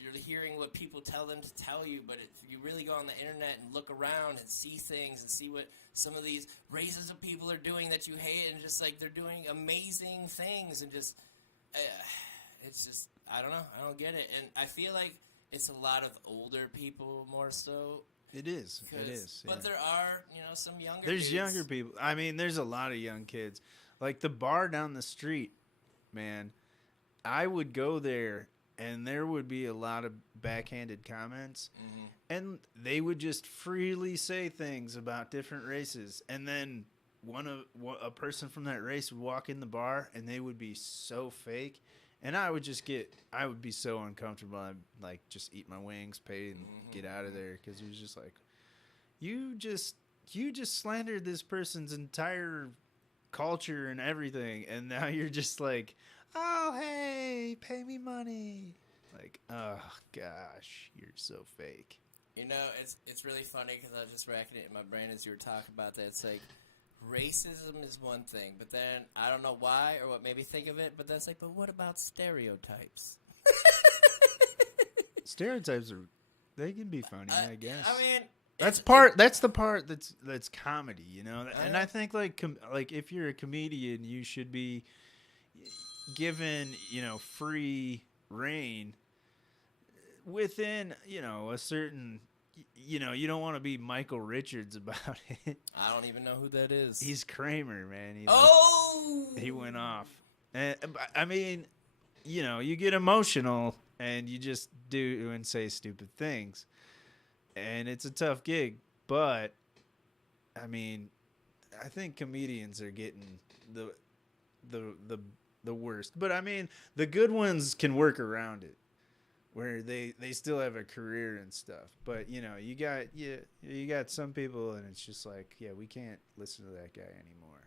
you're hearing what people tell them to tell you. But if you really go on the internet and look around and see things and see what some of these races of people are doing that you hate, and just like they're doing amazing things, and just, it's just, I don't know. I don't get it. And I feel like it's a lot of older people more so. It is. But there are, some younger There's kids. younger people. I mean, there's a lot of young kids. Like the bar down the street, man, I would go there, and there would be a lot of backhanded comments, and they would just freely say things about different races. And then a person from that race would walk in the bar, and they would be so fake. And I would be so uncomfortable. I'd like just eat my wings, pay, and get out of there, because it was just like, you just slandered this person's entire culture and everything, and now you're just like, oh hey, pay me money. Like, oh gosh, you're so fake. It's really funny because I was just racking it in my brain as you were talking about that. It's like, racism is one thing, but then I don't know why or what made me think of it, but that's like, but what about stereotypes? Stereotypes they can be funny, I guess. I mean, that's the part that's comedy, And I think like if you're a comedian, you should be given, free reign within, a certain, you don't want to be Michael Richards about it. I don't even know who that is. He's Kramer, man. He went off. And I mean, you get emotional and you just do and say stupid things. And it's a tough gig, but I mean, I think comedians are getting the worst. But I mean, the good ones can work around it, where they still have a career and stuff. But you got some people, and it's just like, yeah, we can't listen to that guy anymore.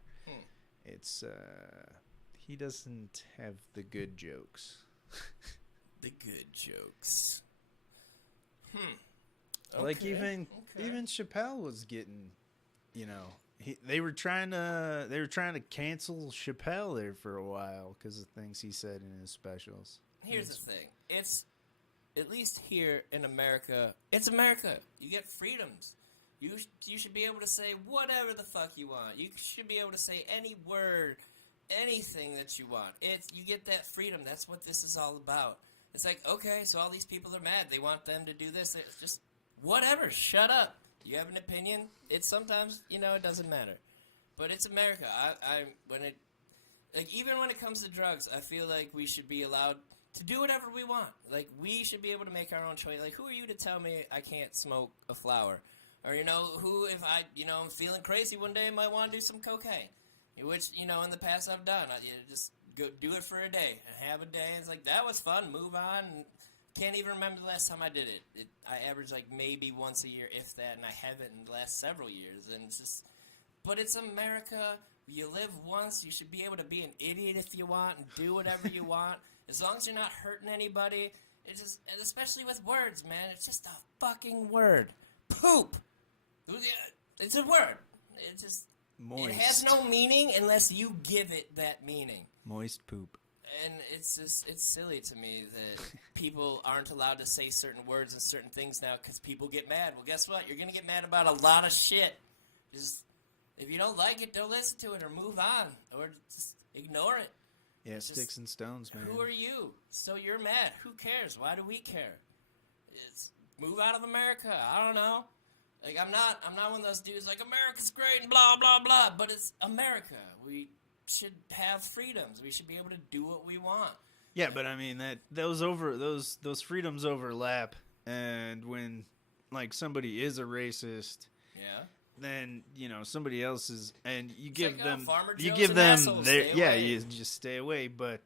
It's he doesn't have the good jokes. The good jokes. Like even Chappelle was getting, they were trying to cancel Chappelle there for a while because of things he said in his specials. Here's the thing. It's, at least here in America, it's America. You get freedoms. You should be able to say whatever the fuck you want. You should be able to say any word, anything that you want. You get that freedom. That's what this is all about. It's like, okay, so all these people are mad. They want them to do this. It's just whatever. Shut up. You have an opinion. It's sometimes, it doesn't matter. But it's America. Even when it comes to drugs, I feel like we should be allowed to do whatever we want. Like, we should be able to make our own choice. Like, who are you to tell me I can't smoke a flower? Or, who, if I, I'm feeling crazy one day, might want to do some cocaine. Which, in the past I've done. I just go do it for a day. Have a day. It's like, that was fun. Move on. And can't even remember the last time I did it. I average, like, maybe once a year, if that, and I haven't in the last several years. And it's just, but it's America. You live once. You should be able to be an idiot if you want and do whatever you want. As long as you're not hurting anybody. It's just, and especially with words, man. It's just a fucking word. Poop. It's a word. It just, moist. It has no meaning unless you give it that meaning. Moist poop. And it's just, it's silly to me that people aren't allowed to say certain words and certain things now because people get mad. Well, guess what? You're going to get mad about a lot of shit. Just, if you don't like it, don't listen to it or move on or just ignore it. Yeah, It's sticks and stones, man. Who are you? So you're mad. Who cares? Why do we care? It's move out of America. I don't know. Like I'm not one of those dudes like America's great and blah blah blah. But it's America. We should have freedoms. We should be able to do what we want. Yeah, but I mean those freedoms overlap, and when like somebody is a racist, yeah, then somebody else is, and you give like, them Farmer you Joe's give an them asshole, their stay yeah away. you just stay away. But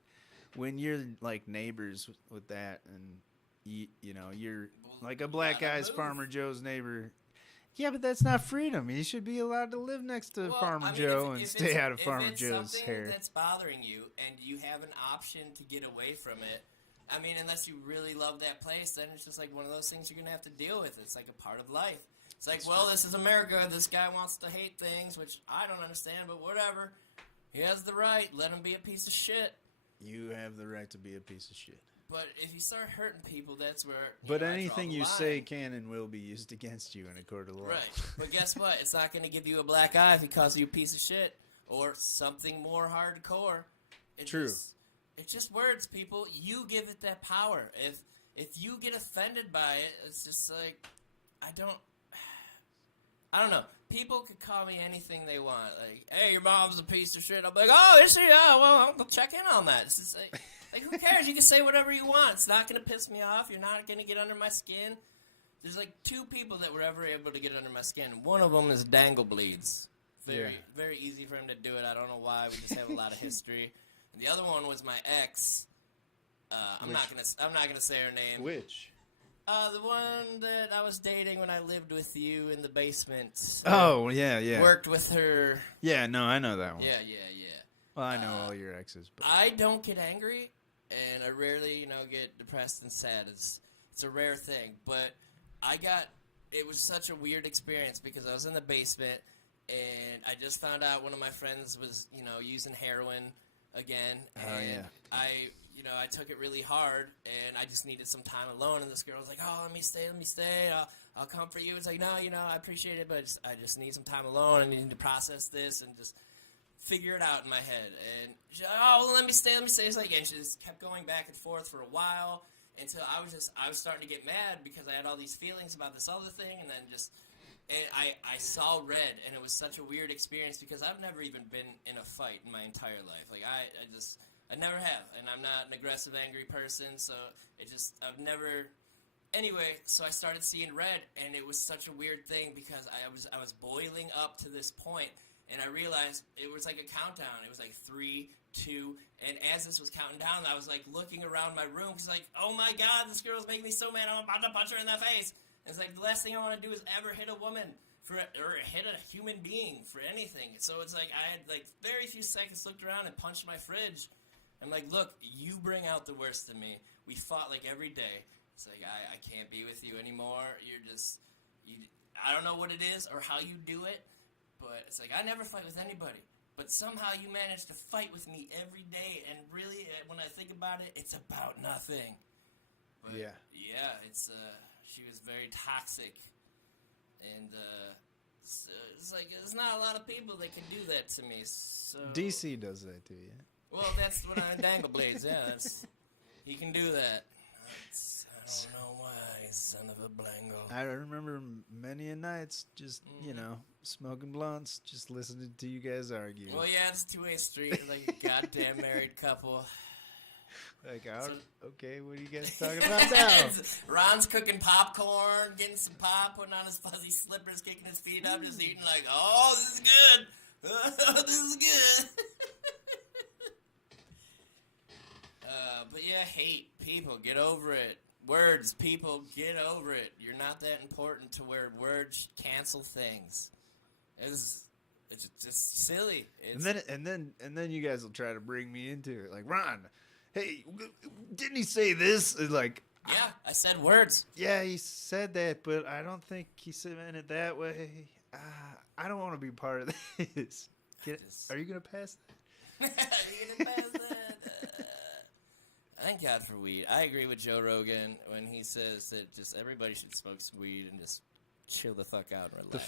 when you're like neighbors with that, and you're like a black gotta guy's move. Farmer Joe's neighbor. Yeah, but that's not freedom. You should be allowed to live next to Farmer Joe and stay out of Farmer Joe's hair. If it's something that's bothering you and you have an option to get away from it, I mean, unless you really love that place, then it's just like one of those things you're going to have to deal with. It's like a part of life. It's like, well, this is America. This guy wants to hate things, which I don't understand, but whatever. He has the right. Let him be a piece of shit. You have the right to be a piece of shit. But if you start hurting people, that's where. But I draw anything the you line. say can and will be used against you in a court of law. Right. But guess what? It's not going to give you a black eye if he calls you a piece of shit or something more hardcore. True. It's just words, people. You give it that power. If you get offended by it, it's just like I don't know. People could call me anything they want. Like, hey, your mom's a piece of shit. I'm like, oh, is she? Oh, well, I'll check in on that. It's just like, who cares? You can say whatever you want. It's not going to piss me off. You're not going to get under my skin. There's like 2 people that were ever able to get under my skin. One of them is Dangle Bleeds. Very easy for him to do it. I don't know why. We just have a lot of history. And the other one was my ex. I'm not gonna say her name. Which? The one that I was dating when I lived with you in the basement. Oh, yeah. Worked with her. Yeah, no, I know that one. Yeah. Well, I know all your exes. But I don't get angry, and I rarely, get depressed and sad. It's a rare thing. But it was such a weird experience because I was in the basement, and I just found out one of my friends was, using heroin again. Oh, and yeah. I took it really hard, and I just needed some time alone. And this girl was like, "Oh, let me stay. I'll come for you." It's like, "No, I appreciate it, but I just need some time alone. I need to process this and just figure it out in my head." And she, "Oh, well, let me stay. It's like, and she just kept going back and forth for a while until I was starting to get mad because I had all these feelings about this other thing, and then I saw red, and it was such a weird experience because I've never even been in a fight in my entire life. Like I never have, and I'm not an aggressive, angry person, so I've never. Anyway, so I started seeing red, and it was such a weird thing because I was boiling up to this point, and I realized it was like a countdown. It was like 3, 2, and as this was counting down, I was like looking around my room because like, oh my god, this girl's making me so mad. I'm about to punch her in the face. And it's like the last thing I want to do is ever hit a woman or hit a human being for anything. So it's like I had like very few seconds looked around and punched my fridge. I'm like, look, you bring out the worst in me. We fought like every day. It's like I can't be with you anymore. I don't know what it is or how you do it, but it's like I never fight with anybody. But somehow you manage to fight with me every day, and really, when I think about it, it's about nothing. But yeah, it's she was very toxic, and it's like there's not a lot of people that can do that to me. So DC does that to you. Well, that's when I'm in Dangle Blades. Yeah, he can do that. I don't know why, son of a blango. I remember many a nights just, smoking blunts, just listening to you guys argue. Well, yeah, it's a 2-way street, like a goddamn married couple. Like, okay, what are you guys talking about now? Ron's cooking popcorn, getting some pop, putting on his fuzzy slippers, kicking his feet up, just eating like, oh, this is good. This is good. But yeah, hate. People, get over it. Words, people, get over it. You're not that important to where words cancel things. It's just silly. And then you guys will try to bring me into it. Like, Ron, hey, didn't he say this? It's like, yeah, I said words. Yeah, he said that, but I don't think he meant it that way. I don't want to be part of this. Are you going to pass that? Are you going to pass that? Thank God for weed. I agree with Joe Rogan when he says that just everybody should smoke some weed and just chill the fuck out and The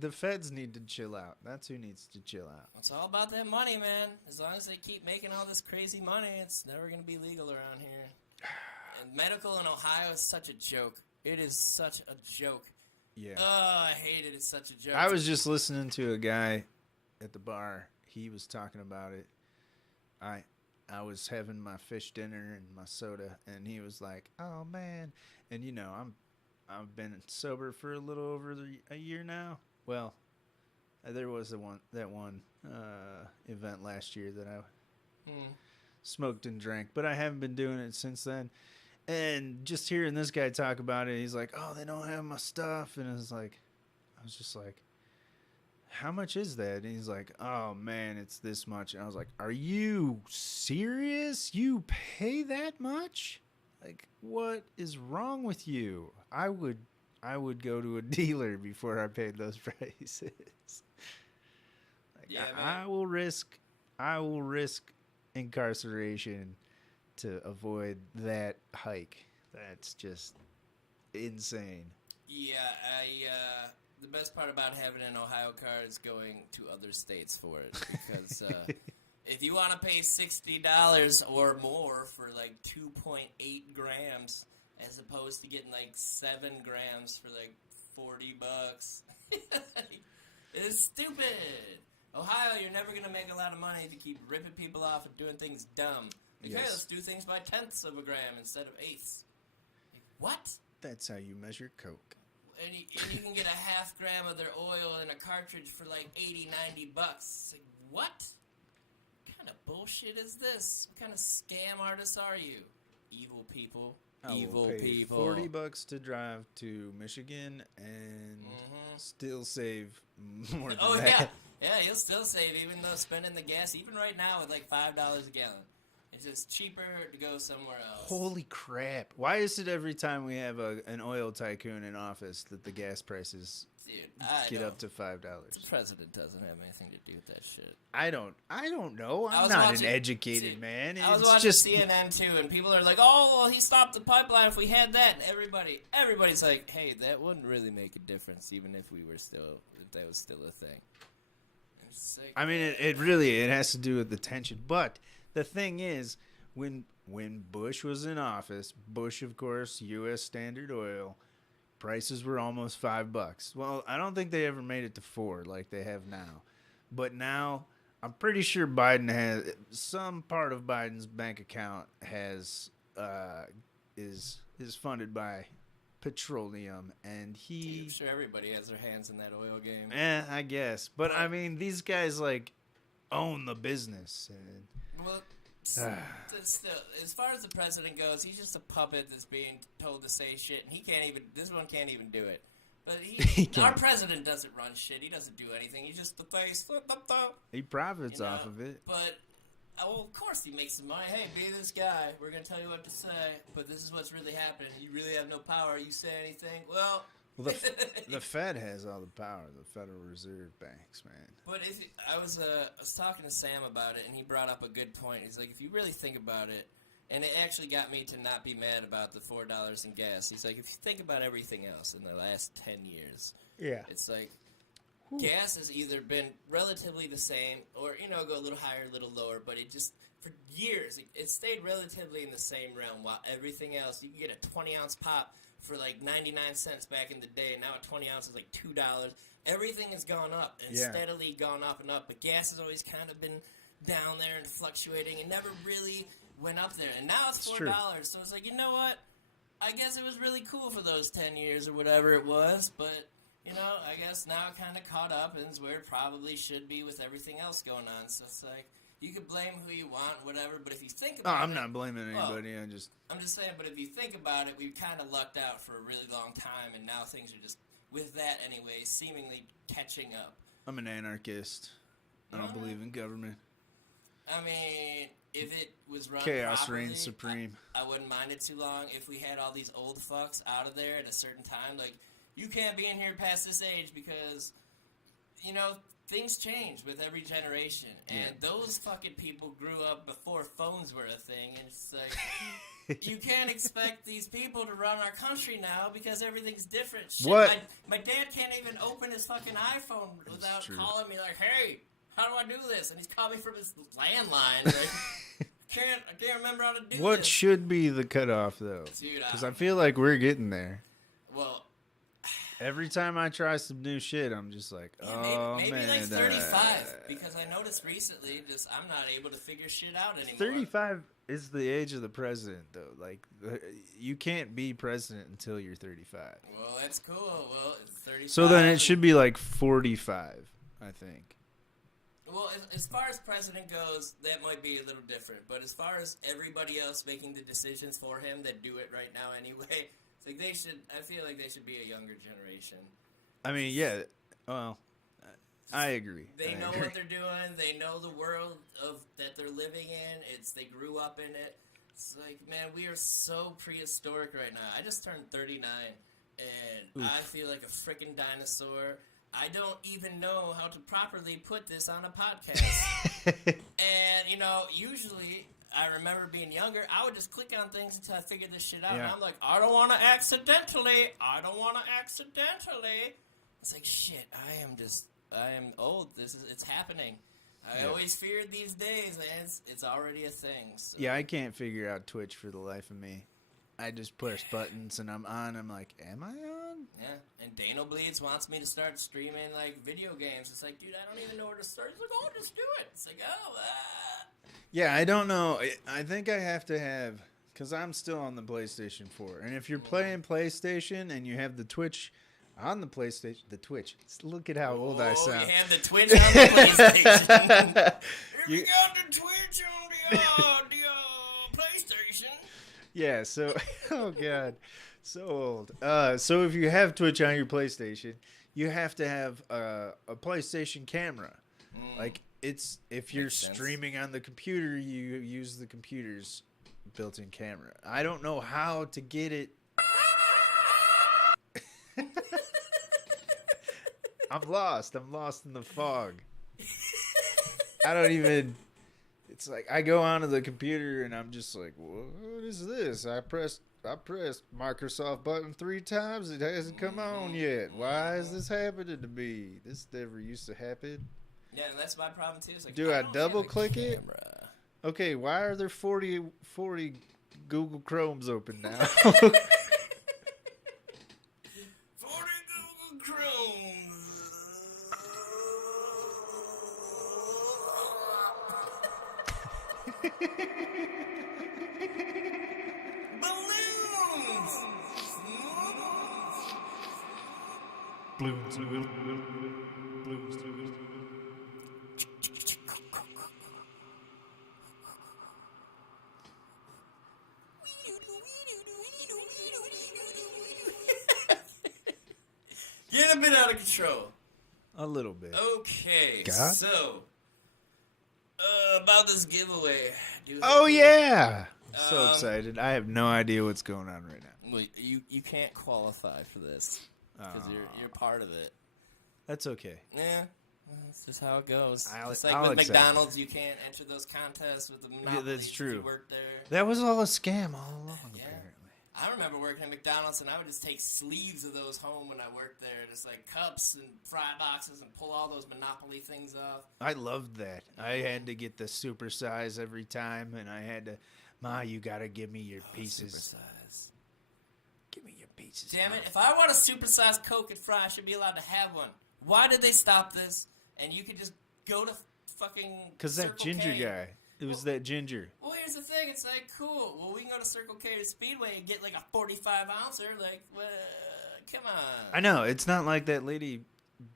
relax. feds need to chill out. That's who needs to chill out. It's all about that money, man. As long as they keep making all this crazy money, it's never going to be legal around here. And medical in Ohio is such a joke. It is such a joke. Yeah. Oh, I hate it. It's such a joke. I was just listening to a guy at the bar. He was talking about it. I was having my fish dinner and my soda, and he was like, "Oh man," and you know I've been sober for a little over a year now. Well, there was that one event last year that I smoked and drank, but I haven't been doing it since then. And just hearing this guy talk about it, he's like, "Oh, they don't have my stuff," and I was just like, how much is that? And he's like, "Oh man, it's this much." And I was like, "Are you serious? You pay that much? Like, what is wrong with you?" I would go to a dealer before I paid those prices. Like, Yeah, I will risk incarceration to avoid that hike. That's just insane. Yeah, the best part about having an Ohio car is going to other states for it, because if you want to pay $60 or more for like 2.8 grams, as opposed to getting like 7 grams for like $40, it's stupid. Ohio, you're never gonna make a lot of money if you keep ripping people off and doing things dumb. Like, hey, let's do things by tenths of a gram instead of eighths. Like, what? That's how you measure coke. And you can get a half gram of their oil in a cartridge for like $80, $90. It's like, what? What kind of bullshit is this? What kind of scam artists are you? Evil people. Evil people. $40 to drive to Michigan and still save more than that. Oh, yeah. Yeah, you'll still save even though spending the gas, even right now with like $5 a gallon. It's just cheaper to go somewhere else. Holy crap. Why is it every time we have an oil tycoon in office that the gas prices get up to $5? The president doesn't have anything to do with that shit. I don't know. I'm not an educated man. I was watching CNN too, and people are like, "Oh, well, he stopped the pipeline. If we had that," and everybody's like, "Hey, that wouldn't really make a difference, even if that was still a thing." Like, I mean, it has to do with the tension, but the thing is, when Bush was in office, Bush, of course, U.S. Standard Oil, prices were almost $5. Well, I don't think they ever made it to $4 like they have now. But now, I'm pretty sure Biden has some part of Biden's bank account is funded by petroleum, and I'm sure everybody has their hands in that oil game. I guess. But I mean, these guys like own the business. And well, still, as far as the president goes, he's just a puppet that's being told to say shit, and this one can't even do it. But our president doesn't run shit. He doesn't do anything. He's just the face. He profits off of it. But, well, of course he makes some money. Hey, be this guy. We're going to tell you what to say, but this is what's really happening. You really have no power. You say anything, well the Fed has all the power, the Federal Reserve banks, man. But I was talking to Sam about it, and he brought up a good point. He's like, if you really think about it, and it actually got me to not be mad about the $4 in gas. He's like, if you think about everything else in the last 10 years, it's like gas has either been relatively the same or, go a little higher, a little lower, but it just, for years, it stayed relatively in the same realm, while everything else, you can get a 20-ounce pop for like 99 cents back in the day, and now a 20 ounce is like $2. Everything has gone up and steadily gone up and up, but gas has always kind of been down there and fluctuating and never really went up there. And now it's $4, so it's like, you know what? I guess it was really cool for those 10 years or whatever it was, but, I guess now it kind of caught up and is where it probably should be with everything else going on. So it's like, you could blame who you want, whatever, but if you think about it... I'm not blaming anybody, I'm just saying, but if you think about it, we've kind of lucked out for a really long time, and now things are just, with that anyway, seemingly catching up. I'm an anarchist. I don't believe in government. I mean, if it was run Chaos properly, reigns supreme. I wouldn't mind it too long if we had all these old fucks out of there at a certain time. Like, you can't be in here past this age because, things change with every generation, and those fucking people grew up before phones were a thing, and it's like, you can't expect these people to run our country now because everything's different. Shit, What? My dad can't even open his fucking iPhone without calling me like, hey, how do I do this? And he's calling me from his landline. Like, I can't remember how to do this. What should be the cutoff, though? Because I feel like we're getting there. Well, every time I try some new shit, I'm just like, maybe man. like 35, because I noticed recently, I'm not able to figure shit out anymore. 35 is the age of the president, though. Like, you can't be president until you're 35. Well, that's cool. Well, it's 35. So then it should be like 45, I think. Well, as far as president goes, that might be a little different. But as far as everybody else making the decisions for him that do it right now anyway, it's like I feel like they should be a younger generation. I mean, yeah. Well, I agree. They know what they're doing. They know the world that they're living in. They grew up in it. It's like, man, we are so prehistoric right now. I just turned 39, and I feel like a freaking dinosaur. I don't even know how to properly put this on a podcast. And, usually, I remember being younger, I would just click on things until I figured this shit out. Yeah. And I'm like, I don't want to accidentally. It's like, shit, I am old. It's happening. I always feared these days, and it's already a thing. So. Yeah, I can't figure out Twitch for the life of me. I just push buttons and I'm on. I'm like, am I on? Yeah, and Dano Bleeds wants me to start streaming, like, video games. It's like, dude, I don't even know where to start. He's like, oh, just do it. It's like, Yeah, I don't know. I think I have to have, because I'm still on the PlayStation 4. And if you're playing PlayStation and you have the Twitch on the PlayStation, look at how old I sound. You have the Twitch on the PlayStation. We got the Twitch on the PlayStation. Yeah, so, oh God, so old. So if you have Twitch on your PlayStation, you have to have a PlayStation camera. Like, if you're streaming on the computer, you use the computer's built-in camera. I don't know how to get it. I'm lost in the fog. I don't even... It's like I go onto the computer and I'm just like, what is this? I pressed Microsoft button 3 times. It hasn't come on yet. Why is this happening to me? This never used to happen. Yeah, and that's my problem too. It's like, do I double click it? Okay, why are there 40 Google Chromes open now? 40 Google Chromes. Balloons. Balloons. Get a bit out of control. A little bit. Okay, so about this giveaway. Yeah! So excited. I have no idea what's going on right now. Well, you can't qualify for this because you're part of it. That's okay. Yeah. That's just how it goes. It's like with McDonald's, you can't enter those contests with the monopolies. Yeah, that's true. You work there. That was all a scam all along, apparently. I remember working at McDonald's, and I would just take sleeves of those home when I worked there, just like cups and fry boxes, and pull all those Monopoly things off. I loved that. I had to get the super size every time, and I had to, Ma, you gotta give me your pieces. Super size. Give me your pieces. Damn it! If I want a supersized Coke and fry, I should be allowed to have one. Why did they stop this? And you could just go to fucking. Because that ginger guy. It was that ginger. Well, here's the thing. It's like, cool. Well, we can go to Circle K to Speedway and get like a 45-ouncer. Like, come on. I know. It's not like that lady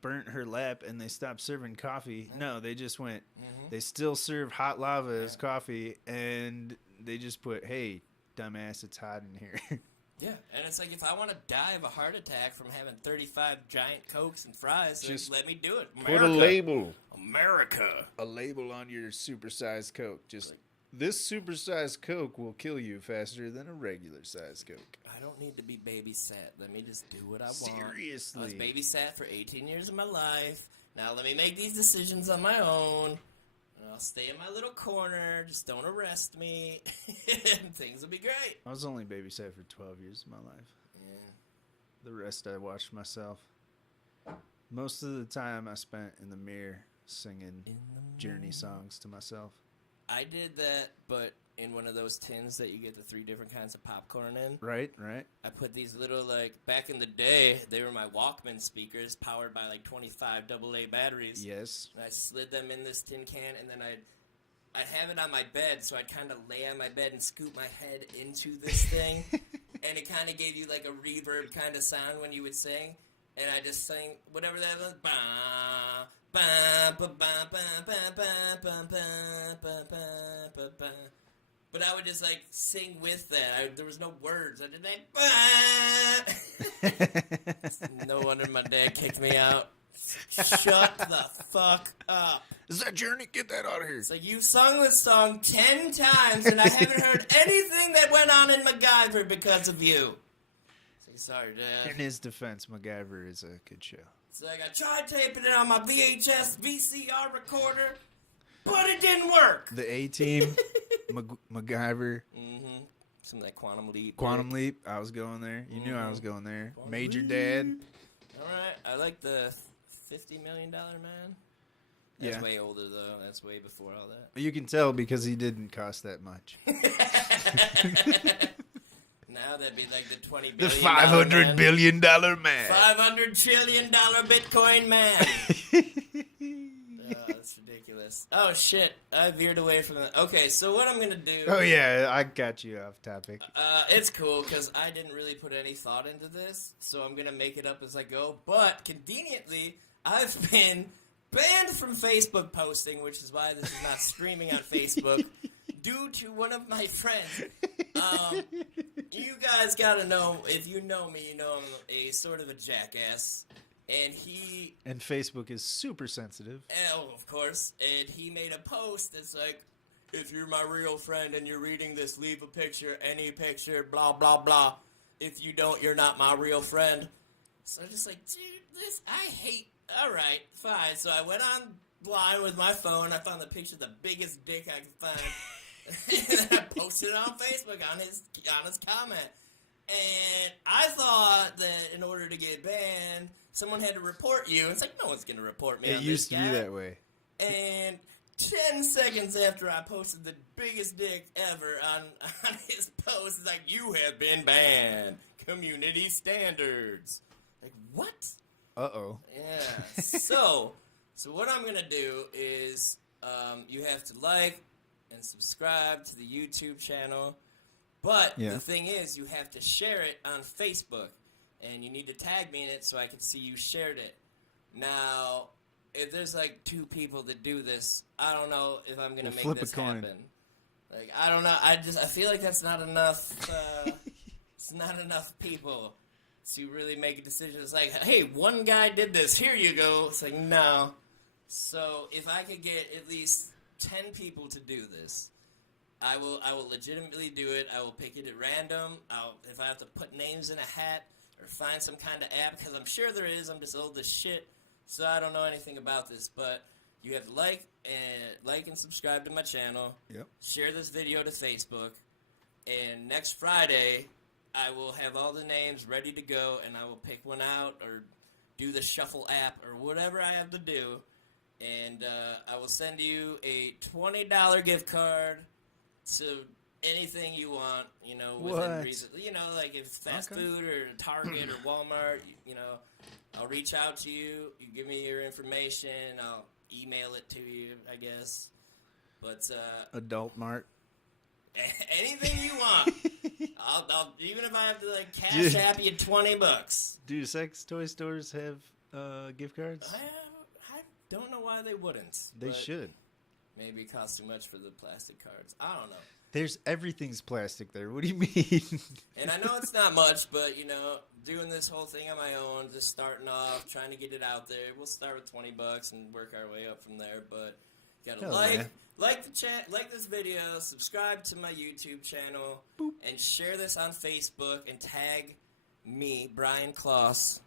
burnt her lap and they stopped serving coffee. No, they just went. They still serve hot lava as coffee, and they just put, hey, dumbass, it's hot in here. Yeah, and it's like, if I want to die of a heart attack from having 35 giant Cokes and fries, just let me do it. America. Put a label. America. A label on your supersized Coke. Just, this supersized Coke will kill you faster than a regular sized Coke. I don't need to be babysat. Let me just do what I want. Seriously. I was babysat for 18 years of my life. Now let me make these decisions on my own. And I'll stay in my little corner. Just don't arrest me. And things will be great. I was only babysat for 12 years of my life. Yeah. The rest I watched myself. Most of the time I spent in the mirror singing Journey songs to myself. I did that, but in one of those tins that you get the 3 different kinds of popcorn in. Right. I put these little, like, back in the day, they were my Walkman speakers powered by, like, 25 AA batteries. Yes. And I slid them in this tin can, and then I'd have it on my bed, so I'd kind of lay on my bed and scoop my head into this thing. And it kind of gave you, like, a reverb kind of sound when you would sing. And I just sang whatever that was. Ba, ba, ba, ba, ba, ba, ba, ba, ba, ba, ba, ba. But I would just, like, sing with that. There was no words. I did that. No wonder my dad kicked me out. Shut the fuck up. Is that Journey? Get that out of here. It's like, you've sung this song 10 times, and I haven't heard anything that went on in MacGyver because of you. It's like, sorry, Dad. In his defense, MacGyver is a good show. It's like, I tried taping it on my VHS VCR recorder, but it didn't work. The A-Team, MacGyver. Mm-hmm. Some of that Quantum Leap. Quantum Leap. I was going there. You knew I was going there. Quantum Major Leap. Dad. All right. I like the $50 Million Man. That's Yeah. way older, though. That's way before all that. You can tell because he didn't cost that much. Now that'd be like the $20 The billion $500 billion man. $500 trillion Bitcoin man. Oh, that's ridiculous. Oh, shit. I veered away from that. Okay, so what I'm going to do... Oh, yeah. I got you off topic. It's cool, because I didn't really put any thought into this, so I'm going to make it up as I go. But, conveniently, I've been banned from Facebook posting, which is why this is not streaming on Facebook, due to one of my friends. You guys got to know, if you know me, you know I'm a sort of a jackass. And he... And Facebook is super sensitive. Oh, of course. And he made a post that's like, if you're my real friend and you're reading this, leave a picture, any picture, blah, blah, blah. If you don't, you're not my real friend. So I'm just like, dude, this, I hate... All right, fine. So I went online with my phone. I found the picture of the biggest dick I could find. And then I posted it on Facebook on his comment. And I thought that in order to get banned, someone had to report you. It's like, no one's going to report me. It used to be that way. And 10 seconds after I posted the biggest dick ever on his post, it's like, you have been banned. Community standards. Like, what? Uh-oh. Yeah. So what I'm going to do is you have to like and subscribe to the YouTube channel. But the thing is, you have to share it on Facebook. And you need to tag me in it so I can see you shared it. Now, if there's like 2 people that do this, I don't know if I'm going to make this happen. Like, I don't know. I feel like that's not enough. It's not enough people to really make a decision. It's like, hey, one guy did this. Here you go. It's like, no. So if I could get at least 10 people to do this, I will legitimately do it. I will pick it at random. If I have to put names in a hat or find some kind of app, because I'm sure there is. I'm just old as shit, so I don't know anything about this. But you have to like and subscribe to my channel. Yep. Share this video to Facebook, and next Friday I will have all the names ready to go, and I will pick one out or do the shuffle app or whatever I have to do, and I will send you a $20 gift card to anything you want, you know, within reason. You know, like if fast food or Target or Walmart, you know, I'll reach out to you. You give me your information. I'll email it to you, I guess. But Adult Mart. Anything you want. I'll even if I have to like cash app you $20. Do sex toy stores have gift cards? I don't know why they wouldn't. They should. Maybe it costs too much for the plastic cards. I don't know. Everything's plastic there. What do you mean? And I know it's not much, but, you know, doing this whole thing on my own, just starting off, trying to get it out there. We'll start with $20 and work our way up from there. But you gotta like the chat, like this video, subscribe to my YouTube channel, and share this on Facebook and tag me, Brian Kloss,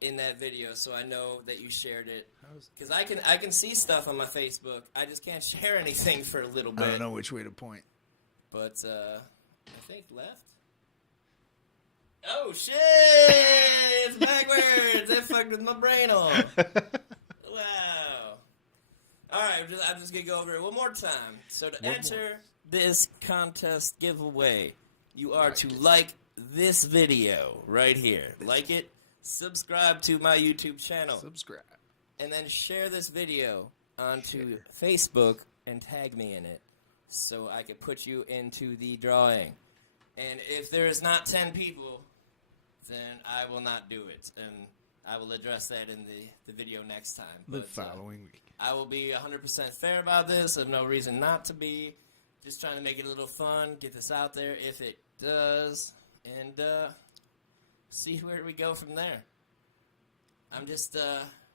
in that video, so I know that you shared it. How's- Because I can see stuff on my Facebook. I just can't share anything for a little bit. I don't know which way to point. But I think left. Oh shit! It's backwards. That fucked with my brain all. Wow. All right, I'm just gonna go over it one more time. So to enter this contest giveaway, you are to like this video right here. Like it, subscribe to my YouTube channel, Subscribe. and then share this video onto Facebook and tag me in it so I can put you into the drawing. And if there is not 10 people, then I will not do it. And I will address that in the video next time. The But, following week. I will be 100% fair about this. I have no reason not to be. Just trying to make it a little fun, get this out there if it does, and see where we go from there. I'm just,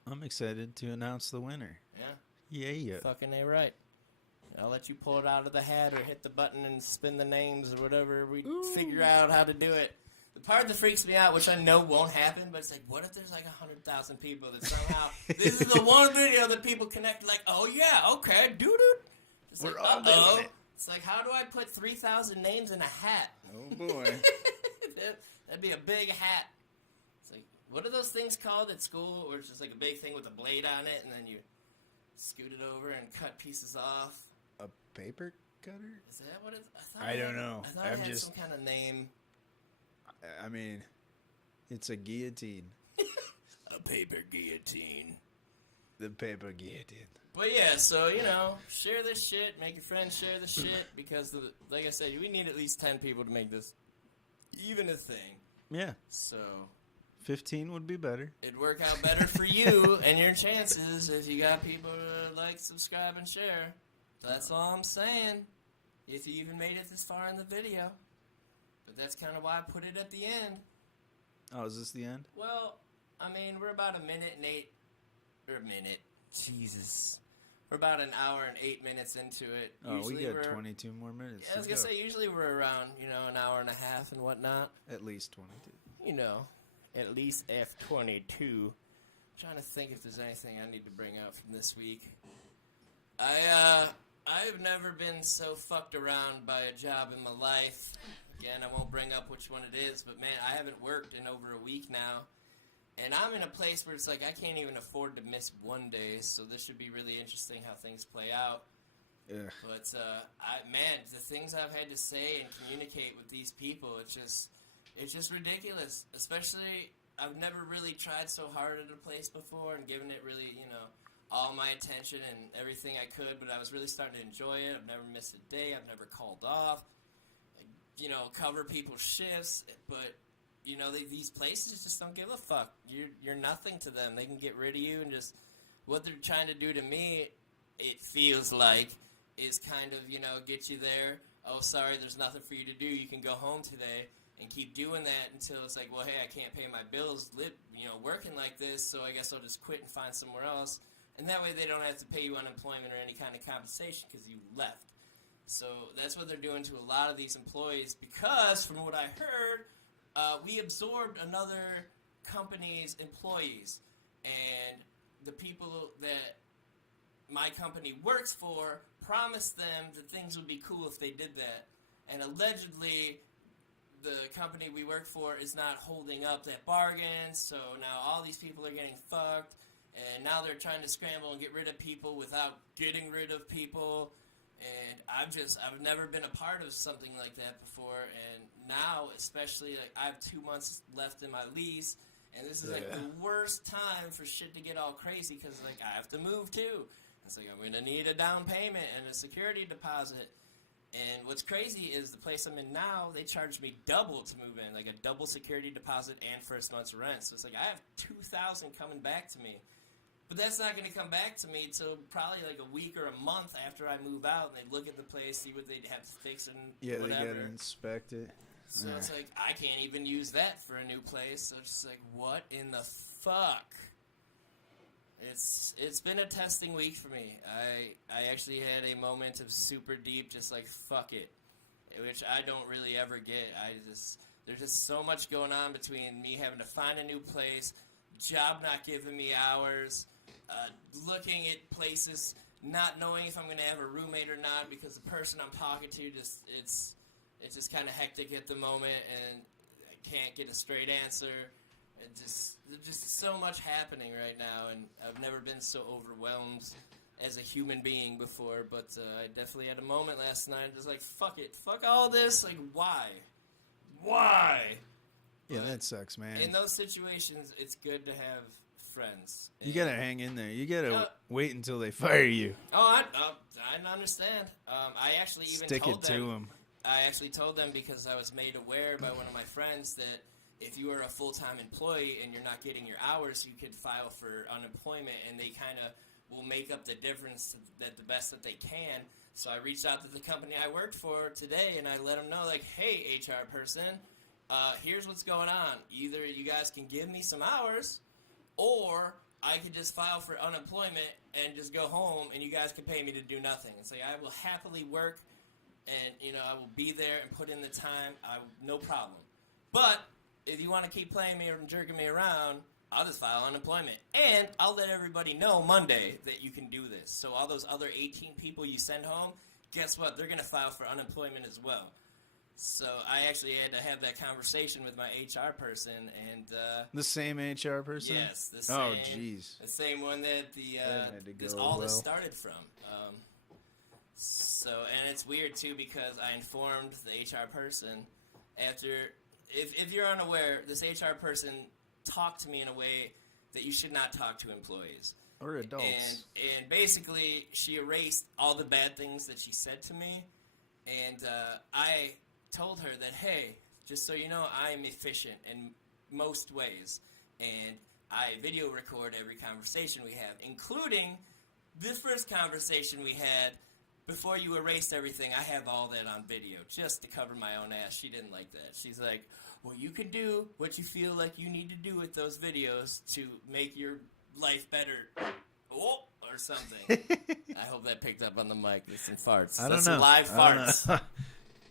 I'm excited to announce the winner. yeah, Yeah. fucking A right. I'll let you pull it out of the hat or hit the button and spin the names or whatever. We figure out how to do it. The part that freaks me out, which I know won't happen, but it's like, what if there's like 100,000 people that somehow this is the one video that people connect? Like, oh yeah, okay, doo-doo. It's We're like, all doing it. It's like, how do I put 3,000 names in a hat? Oh boy. That'd be a big hat. It's like, what are those things called at school where it's just like a big thing with a blade on it and then you scoot it over and cut pieces off? A paper cutter? Is that what it's? I don't know. I thought I'm it had just- some kind of name. I mean, it's a guillotine. A paper guillotine. The paper guillotine. But yeah, so, share this shit. Make your friends share the shit. Because, like I said, we need at least 10 people to make this even a thing. Yeah. So 15 would be better. it'd work out better for you and your chances if you got people to like, subscribe, and share. That's all I'm saying. If you even made it this far in the video. But that's kind of why I put it at the end. Oh, is this the end? Well, I mean, we're about Jesus. We're about an hour and 8 minutes into it. Oh, we Usually got we're- 22 more minutes. Yeah, I was going to say, usually we're around, an hour and a half and whatnot. At least 22. At least F22. Trying to think if there's anything I need to bring up from this week. I've never been so fucked around by a job in my life. Again, I won't bring up which one it is, but man, I haven't worked in over a week now. And I'm in a place where it's like I can't even afford to miss one day, so this should be really interesting how things play out. Yeah. But, the things I've had to say and communicate with these people, it's just ridiculous. Especially, I've never really tried so hard at a place before and given it really, all my attention and everything I could, but I was really starting to enjoy it. I've never missed a day. I've never called off. Cover people's shifts, but these places just don't give a fuck. You're nothing to them. They can get rid of you, and just what they're trying to do to me, it feels like, is kind of, get you there. Oh, sorry, there's nothing for you to do. You can go home today, and keep doing that until it's like, well, hey, I can't pay my bills, working like this, so I guess I'll just quit and find somewhere else. And that way they don't have to pay you unemployment or any kind of compensation because you left. So that's what they're doing to a lot of these employees because, from what I heard, we absorbed another company's employees. And the people that my company works for promised them that things would be cool if they did that. And allegedly, the company we work for is not holding up that bargain. So now all these people are getting fucked. And now they're trying to scramble and get rid of people without getting rid of people. And I've never been a part of something like that before. And now, especially, like, I have 2 months left in my lease. And this is, like, the worst time for shit to get all crazy because, like, I have to move, too. It's like, I'm going to need a down payment and a security deposit. And what's crazy is the place I'm in now, they charge me double to move in, like a double security deposit and first month's rent. So it's like I have $2,000 coming back to me. But that's not going to come back to me until probably like a week or a month after I move out. And they look at the place, see what they'd have to fix and whatever. They got to inspect it. So it's like, I can't even use that for a new place. So it's just like, what in the fuck? It's been a testing week for me. I actually had a moment of super deep, just like, fuck it. Which I don't really ever get. There's just so much going on between me having to find a new place, job not giving me hours, looking at places, not knowing if I'm going to have a roommate or not because the person I'm talking to it's just kind of hectic at the moment and I can't get a straight answer. There's just so much happening right now, and I've never been so overwhelmed as a human being before, but I definitely had a moment last night, just like, fuck it, fuck all this, like, why? Yeah, But that sucks, man. in those situations, it's good to have friends. You gotta hang in there. You gotta wait until they fire you. I understand. I actually even Stick told it them, to them. I actually told them because I was made aware by one of my friends that if you are a full-time employee and you're not getting your hours, you could file for unemployment, and they kind of will make up the difference that the best that they can. So I reached out to the company I worked for today, and I let them know, like, hey, HR person, here's what's going on. Either you guys can give me some hours, or I could just file for unemployment and just go home, and you guys can pay me to do nothing. It's like, I will happily work, and, I will be there and put in the time. No problem. But if you want to keep playing me or jerking me around, I'll just file unemployment. And I'll let everybody know Monday that you can do this. So all those other 18 people you send home, guess what? They're going to file for unemployment as well. So I actually had to have that conversation with my HR person, and The same HR person? yes, the same. Oh, jeez. The same one that this started from. And it's weird too because I informed the HR person after. If you're unaware, this HR person talked to me in a way that you should not talk to employees. Or adults. And basically, she erased all the bad things that she said to me, and I told her that, hey, just so you know, I am efficient in most ways, and I video record every conversation we have, including this first conversation we had. Before you erased everything, I have all that on video, just to cover my own ass. She didn't like that. She's like, well, you can do what you feel like you need to do with those videos to make your life better. Oh, or something. I hope that picked up on the mic. There's some farts. I don't That's know. some live farts.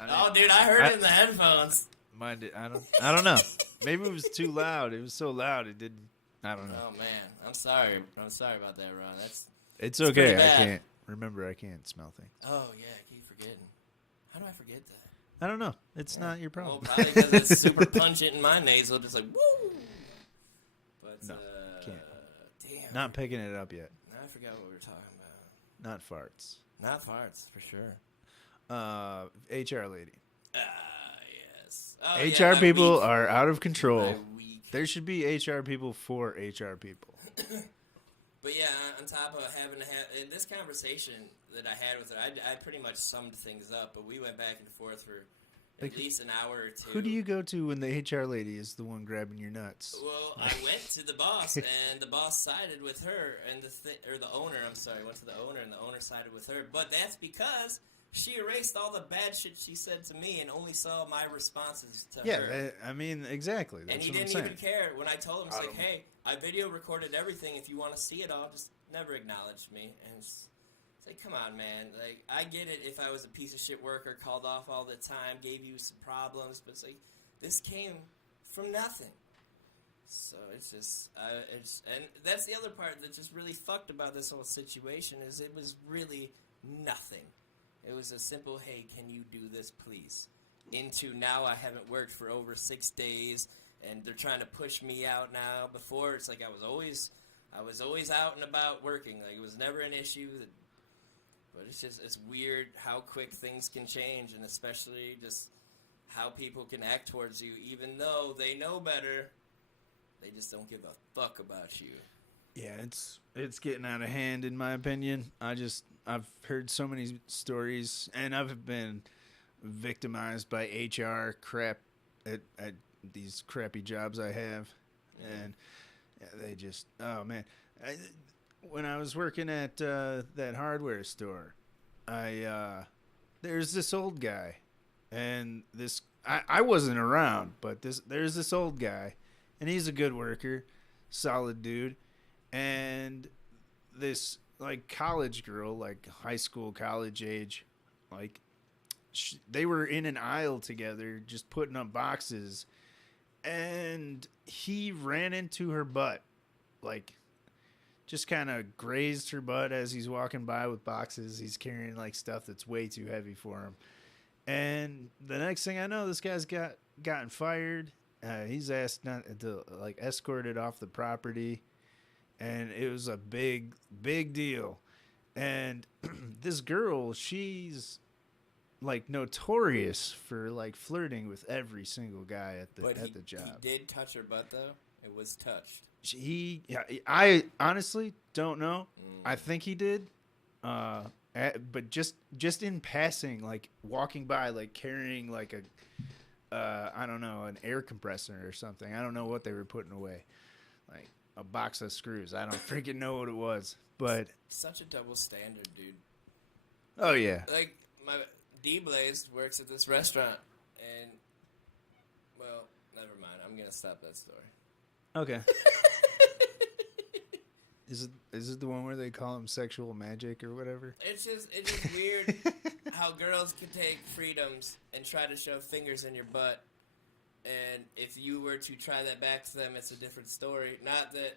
Oh, dude, I heard it in the headphones. Mine did. I don't know. Maybe it was too loud. It was so loud it didn't. I don't know. Oh, man. I'm sorry. I'm sorry about that, Ron. It's pretty okay. bad. I can't. Remember, I can't smell things. Oh, yeah, I keep forgetting. How do I forget that? I don't know. It's not your problem. Well, probably because it's super pungent in my nasal, just like, woo! But, No, can't. Damn. Not picking it up yet. Now I forgot what we were talking about. Not farts. Not farts, for sure. HR lady. Yes. Oh, HR my people week. are out of control. My week. There should be HR people for HR people. But yeah, on top of having to have this conversation that I had with her, I pretty much summed things up, but we went back and forth for at least an hour or two. Who do you go to when the HR lady is the one grabbing your nuts? Well, I went to the boss, and the boss sided with her, and the owner, I'm sorry, went to the owner, and the owner sided with her. But that's because she erased all the bad shit she said to me and only saw my responses to her. Yeah, I mean, exactly. That's And he what I'm didn't saying. even care. When I told him, it's like, hey, I video recorded everything. If you want to see it all, just never acknowledge me. And it's like, come on, man. Like, I get it if I was a piece of shit worker, called off all the time, gave you some problems, but it's like, this came from nothing. So it's just, and that's the other part that just really fucked about this whole situation is it was really nothing. It was a simple, hey, can you do this, please? Into now I haven't worked for over 6 days, and they're trying to push me out now. Before, it's like I was always out and about working. Like, it was never an issue. But it's weird how quick things can change, and especially just how people can act towards you, even though they know better. They just don't give a fuck about you. Yeah, it's getting out of hand, in my opinion. I've heard so many stories, and I've been victimized by HR crap at these crappy jobs I have, and they just, oh man. When I was working at that hardware store, there's this old guy, and I wasn't around, but there's this old guy, and he's a good worker, solid dude, and this like college girl, like high school, college age, like they were in an aisle together, just putting up boxes, and he ran into her butt like just kind of grazed her butt as he's walking by with boxes. He's carrying like stuff that's way too heavy for him. And the next thing I know, this guy's gotten fired. He's asked not to like escort it off the property, and it was a big deal. And this girl, she's like notorious for like flirting with every single guy at the job. He did touch her butt though. It was touched. I honestly don't know. I think he did. But just in passing, like walking by, like carrying like a I don't know, an air compressor or something. I don't know what they were putting away, like a box of screws. I don't freaking know what it was. But such a double standard, dude. Oh yeah. Like my D-Blaze works at this restaurant, and well, never mind. I'm gonna stop that story. Okay. Is it the one where they call him sexual magic or whatever? It's just weird how girls can take freedoms and try to shove fingers in your butt, and if you were to try that back to them, it's a different story. Not that.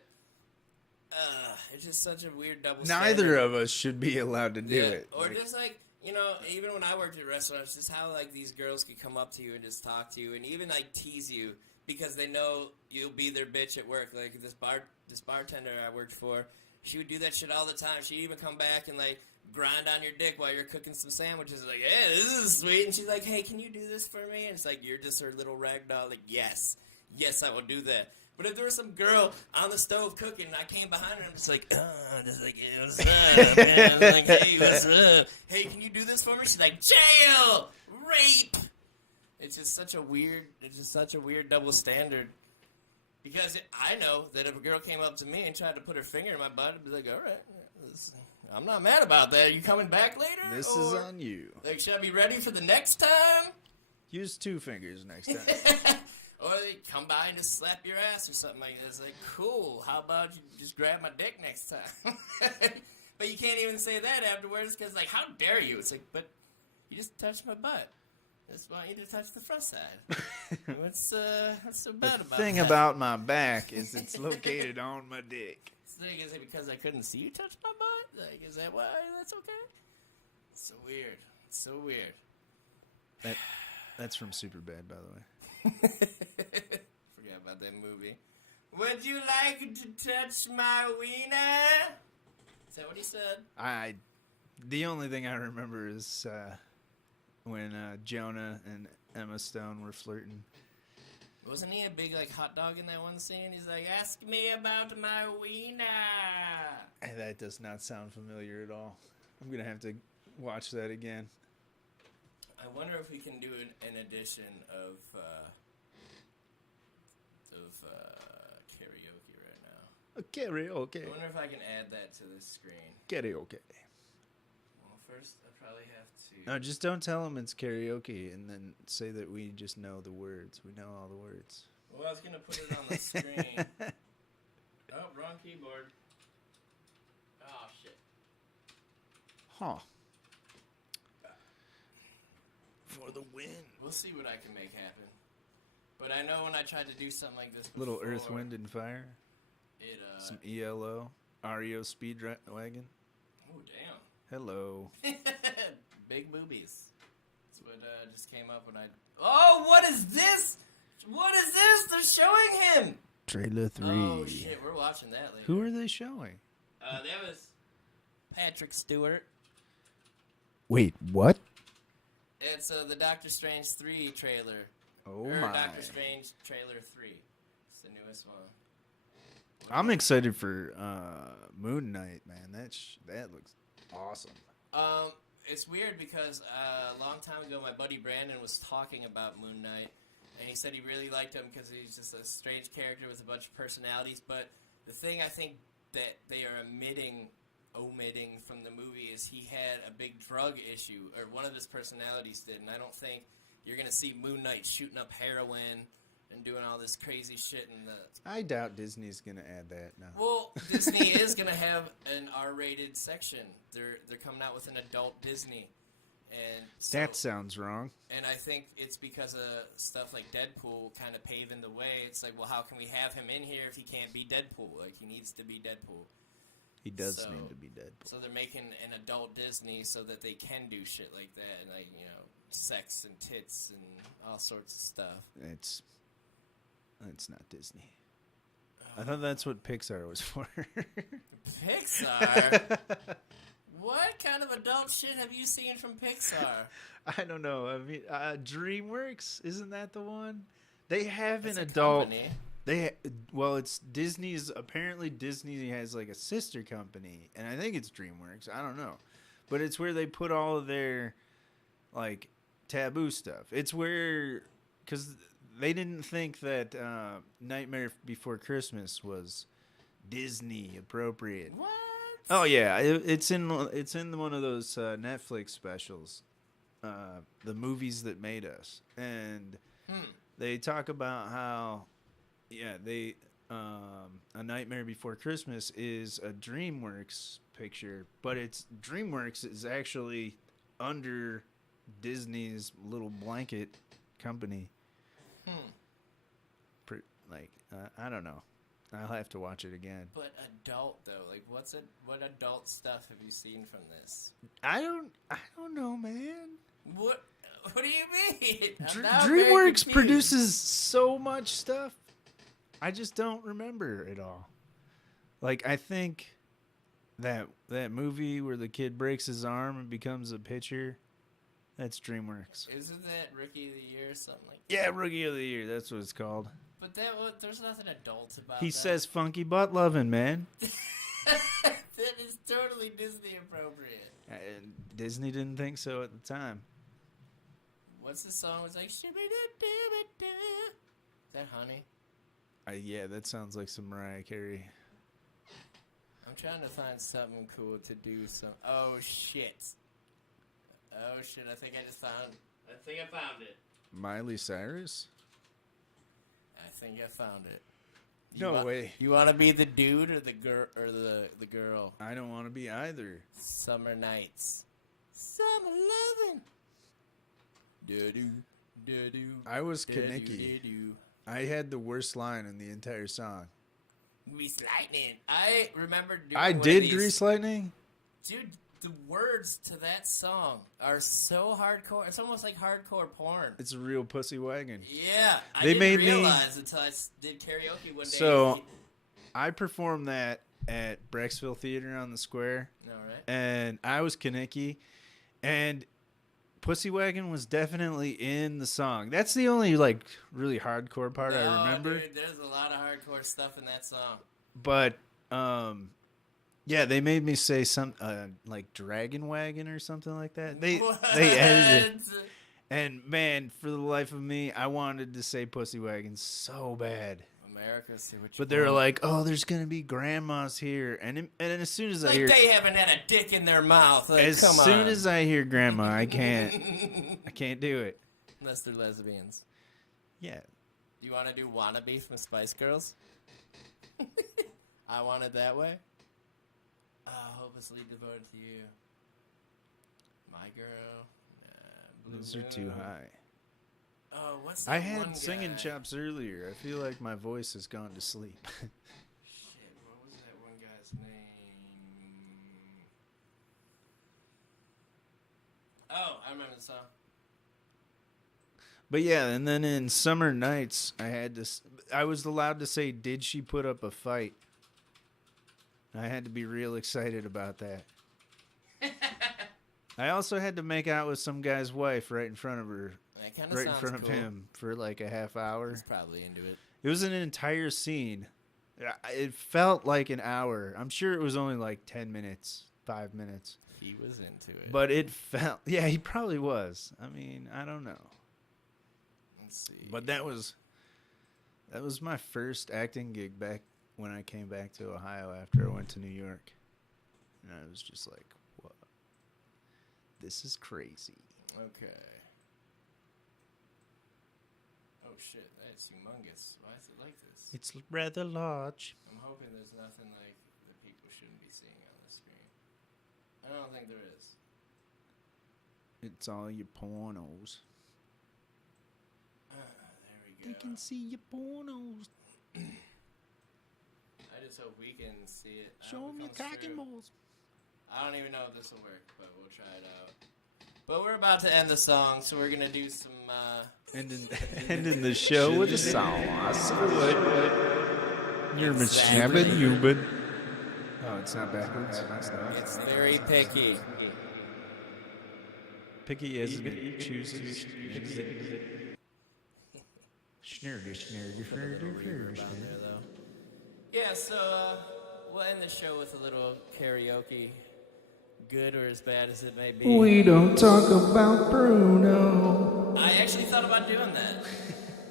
It's just such a weird double standard. Neither of us should be allowed to do it. Or just like, you know, even when I worked at restaurants, just how like these girls could come up to you and just talk to you and even like tease you because they know you'll be their bitch at work. Like this bartender I worked for, she would do that shit all the time. She'd even come back and like grind on your dick while you're cooking some sandwiches. Like, hey, this is sweet. And she's like, hey, can you do this for me? And it's like, you're just her little rag doll. Like, yes, I will do that. But if there was some girl on the stove cooking and I came behind her and I'm just like, hey, what's up? Man? I'm like, hey, what's up? Hey, can you do this for me? She's like, jail, rape. It's just such a weird double standard. Because I know that if a girl came up to me and tried to put her finger in my butt, I'd be like, all right, I'm not mad about that. Are you coming back later? This is on you. Like, should I be ready for the next time? Use 2 fingers next time. Or they come by and just slap your ass or something like that. It's like, cool, how about you just grab my dick next time? But you can't even say that afterwards because, like, how dare you? It's like, but you just touched my butt. I just want you to touch the front side. What's so bad about that? The thing about my back is it's located on my dick. Is it because I couldn't see you touch my butt? Like, is that why that's okay? It's so weird. That's from Superbad, by the way. Forgot about that movie. Would you like to touch my wiener? Is that what he said? The only thing I remember is when Jonah and Emma Stone were flirting. Wasn't he a big like hot dog in that one scene? He's like, ask me about my wiener. That does not sound familiar at all. I'm gonna have to watch that again. I wonder if we can do an edition of karaoke right now. Karaoke. I wonder if I can add that to the screen. Karaoke. Well, first I probably have to. No, just don't tell them it's karaoke, and then say that we just know the words. We know all the words. Well, I was gonna put it on the screen. Oh, wrong keyboard. Oh shit. Huh. For the win. We'll see what I can make happen. But I know when I tried to do something like this before, Little Earth, Wind, and Fire. Some ELO. REO Speedwagon. Oh, damn. Hello. Big boobies. That's what just came up when I... Oh, what is this? What is this? They're showing him. Trailer 3. Oh, shit. We're watching that later. Who are they showing? That was Patrick Stewart. Wait, what? It's the Doctor Strange 3 trailer. Oh, or my. Doctor Strange trailer 3. It's the newest one. I'm excited for Moon Knight, man. That looks awesome. It's weird because a long time ago, my buddy Brandon was talking about Moon Knight, and he said he really liked him because he's just a strange character with a bunch of personalities. But the thing I think that they are omitting from the movie is he had a big drug issue, or one of his personalities did, and I don't think you're going to see Moon Knight shooting up heroin and doing all this crazy shit in the... I doubt Disney's going to add that now. Well, Disney is going to have an R-rated section. They're coming out with an adult Disney. And so, That sounds wrong. and I think it's because of stuff like Deadpool kind of paving the way. It's like, well, how can we have him in here if he can't be Deadpool? Like, he needs to be Deadpool. He does So- need to be Deadpool. So they're making an adult Disney so that they can do shit like that, like, you know, sex and tits and all sorts of stuff. It's not Disney. I thought that's what Pixar was for. Pixar? What kind of adult shit have you seen from Pixar? I don't know. I mean, DreamWorks, isn't that the one? They have It's an a adult. company. It's Disney's. Apparently, Disney has like a sister company, and I think it's DreamWorks. I don't know, but it's where they put all of their like taboo stuff. It's where because they didn't think that Nightmare Before Christmas was Disney appropriate. What? Oh yeah, it's in one of those Netflix specials, the movies that made us, and they talk about how, A Nightmare Before Christmas is a DreamWorks picture, but DreamWorks is actually under Disney's little blanket company. I don't know. I'll have to watch it again. But adult though, like what adult stuff have you seen from this? I don't know, man. What do you mean? I'm now very DreamWorks confused. produces so much stuff. I just don't remember it all. Like I think that movie where the kid breaks his arm and becomes a pitcher, that's DreamWorks. Isn't that Rookie of the Year or something like that? Yeah, Rookie of the Year. That's what it's called. But there's nothing adult about He that. says funky butt loving, man. That is totally Disney appropriate. And Disney didn't think so at the time. What's the song? It's like shibby-doo-doo-doo. Is that Honey? Yeah, that sounds like some Mariah Carey. I'm trying to find something cool to do. Oh shit! I think I found it. Miley Cyrus? I think I found it. No way. You want to be the dude or the girl the girl? I don't want to be either. Summer nights, summer loving. Do-do, do-do, I was do-do, Kaneki. do-do. I had the worst line in the entire song. Grease lightning. I remember doing I one of did these. Grease Lightning? Dude, the words to that song are so hardcore. It's almost like hardcore porn. It's a real pussy wagon. Yeah, I They didn't made me- realize until I did karaoke one day. So, I performed that at Brecksville Theater on the Square, no, right? and I was Kaneki, and Pussy Wagon was definitely in the song. That's the only, like, really hardcore part I remember. Dude, there's a lot of hardcore stuff in that song. But, yeah, they made me say some, like, Dragon Wagon or something like that. They edited it. And, man, for the life of me, I wanted to say Pussy Wagon so bad. America, see what you But they were want. like, "Oh, there's gonna be grandmas here," and as soon as I Like hear, they haven't had a dick in their mouth. Like, as come soon on. as I hear grandma, I can't do it. Unless they're lesbians. Yeah, Do you want to do Wannabe from Spice Girls? I Want It That Way? Hopelessly Devoted to You. My Girl. Blue those are too Moon. high. Oh, what's that I one had singing guy? chops earlier. I feel like my voice has gone to sleep. Shit, what was that one guy's name? Oh, I remember the song. But yeah, and then in Summer Nights, I was allowed to say, "Did she put up a fight?" I had to be real excited about that. I also had to make out with some guy's wife right in front of her, That kind of right in sounds front of cool. him for like a half hour. He's probably into it. It was an entire scene. It felt like an hour. I'm sure it was only like 10 minutes, 5 minutes. He was into it. But it felt, yeah, he probably was. I mean, I don't know. Let's see. But that was my first acting gig back when I came back to Ohio after I went to New York. And I was just like, what? This is crazy. Okay. Oh shit, that's humongous. Why is it like this? It's rather large. I'm hoping there's nothing like that people shouldn't be seeing on the screen. I don't think there is. It's all your pornos. There we They go. can see your pornos. I just hope we can see it. I Show hope them it your comes cock and through. balls. I don't even know if this will work, but we'll try it out. But we're about to end the song, so we're gonna do some. Ending the show with a song. I saw it. You're Exactly. Mr. Human. Oh, it's not backwards. It's very picky. Picky as it chooses. Reverb on there, though. Yeah, so we'll end the show with a little karaoke. Good or as bad as it may be. We don't talk about Bruno. I actually thought about doing that.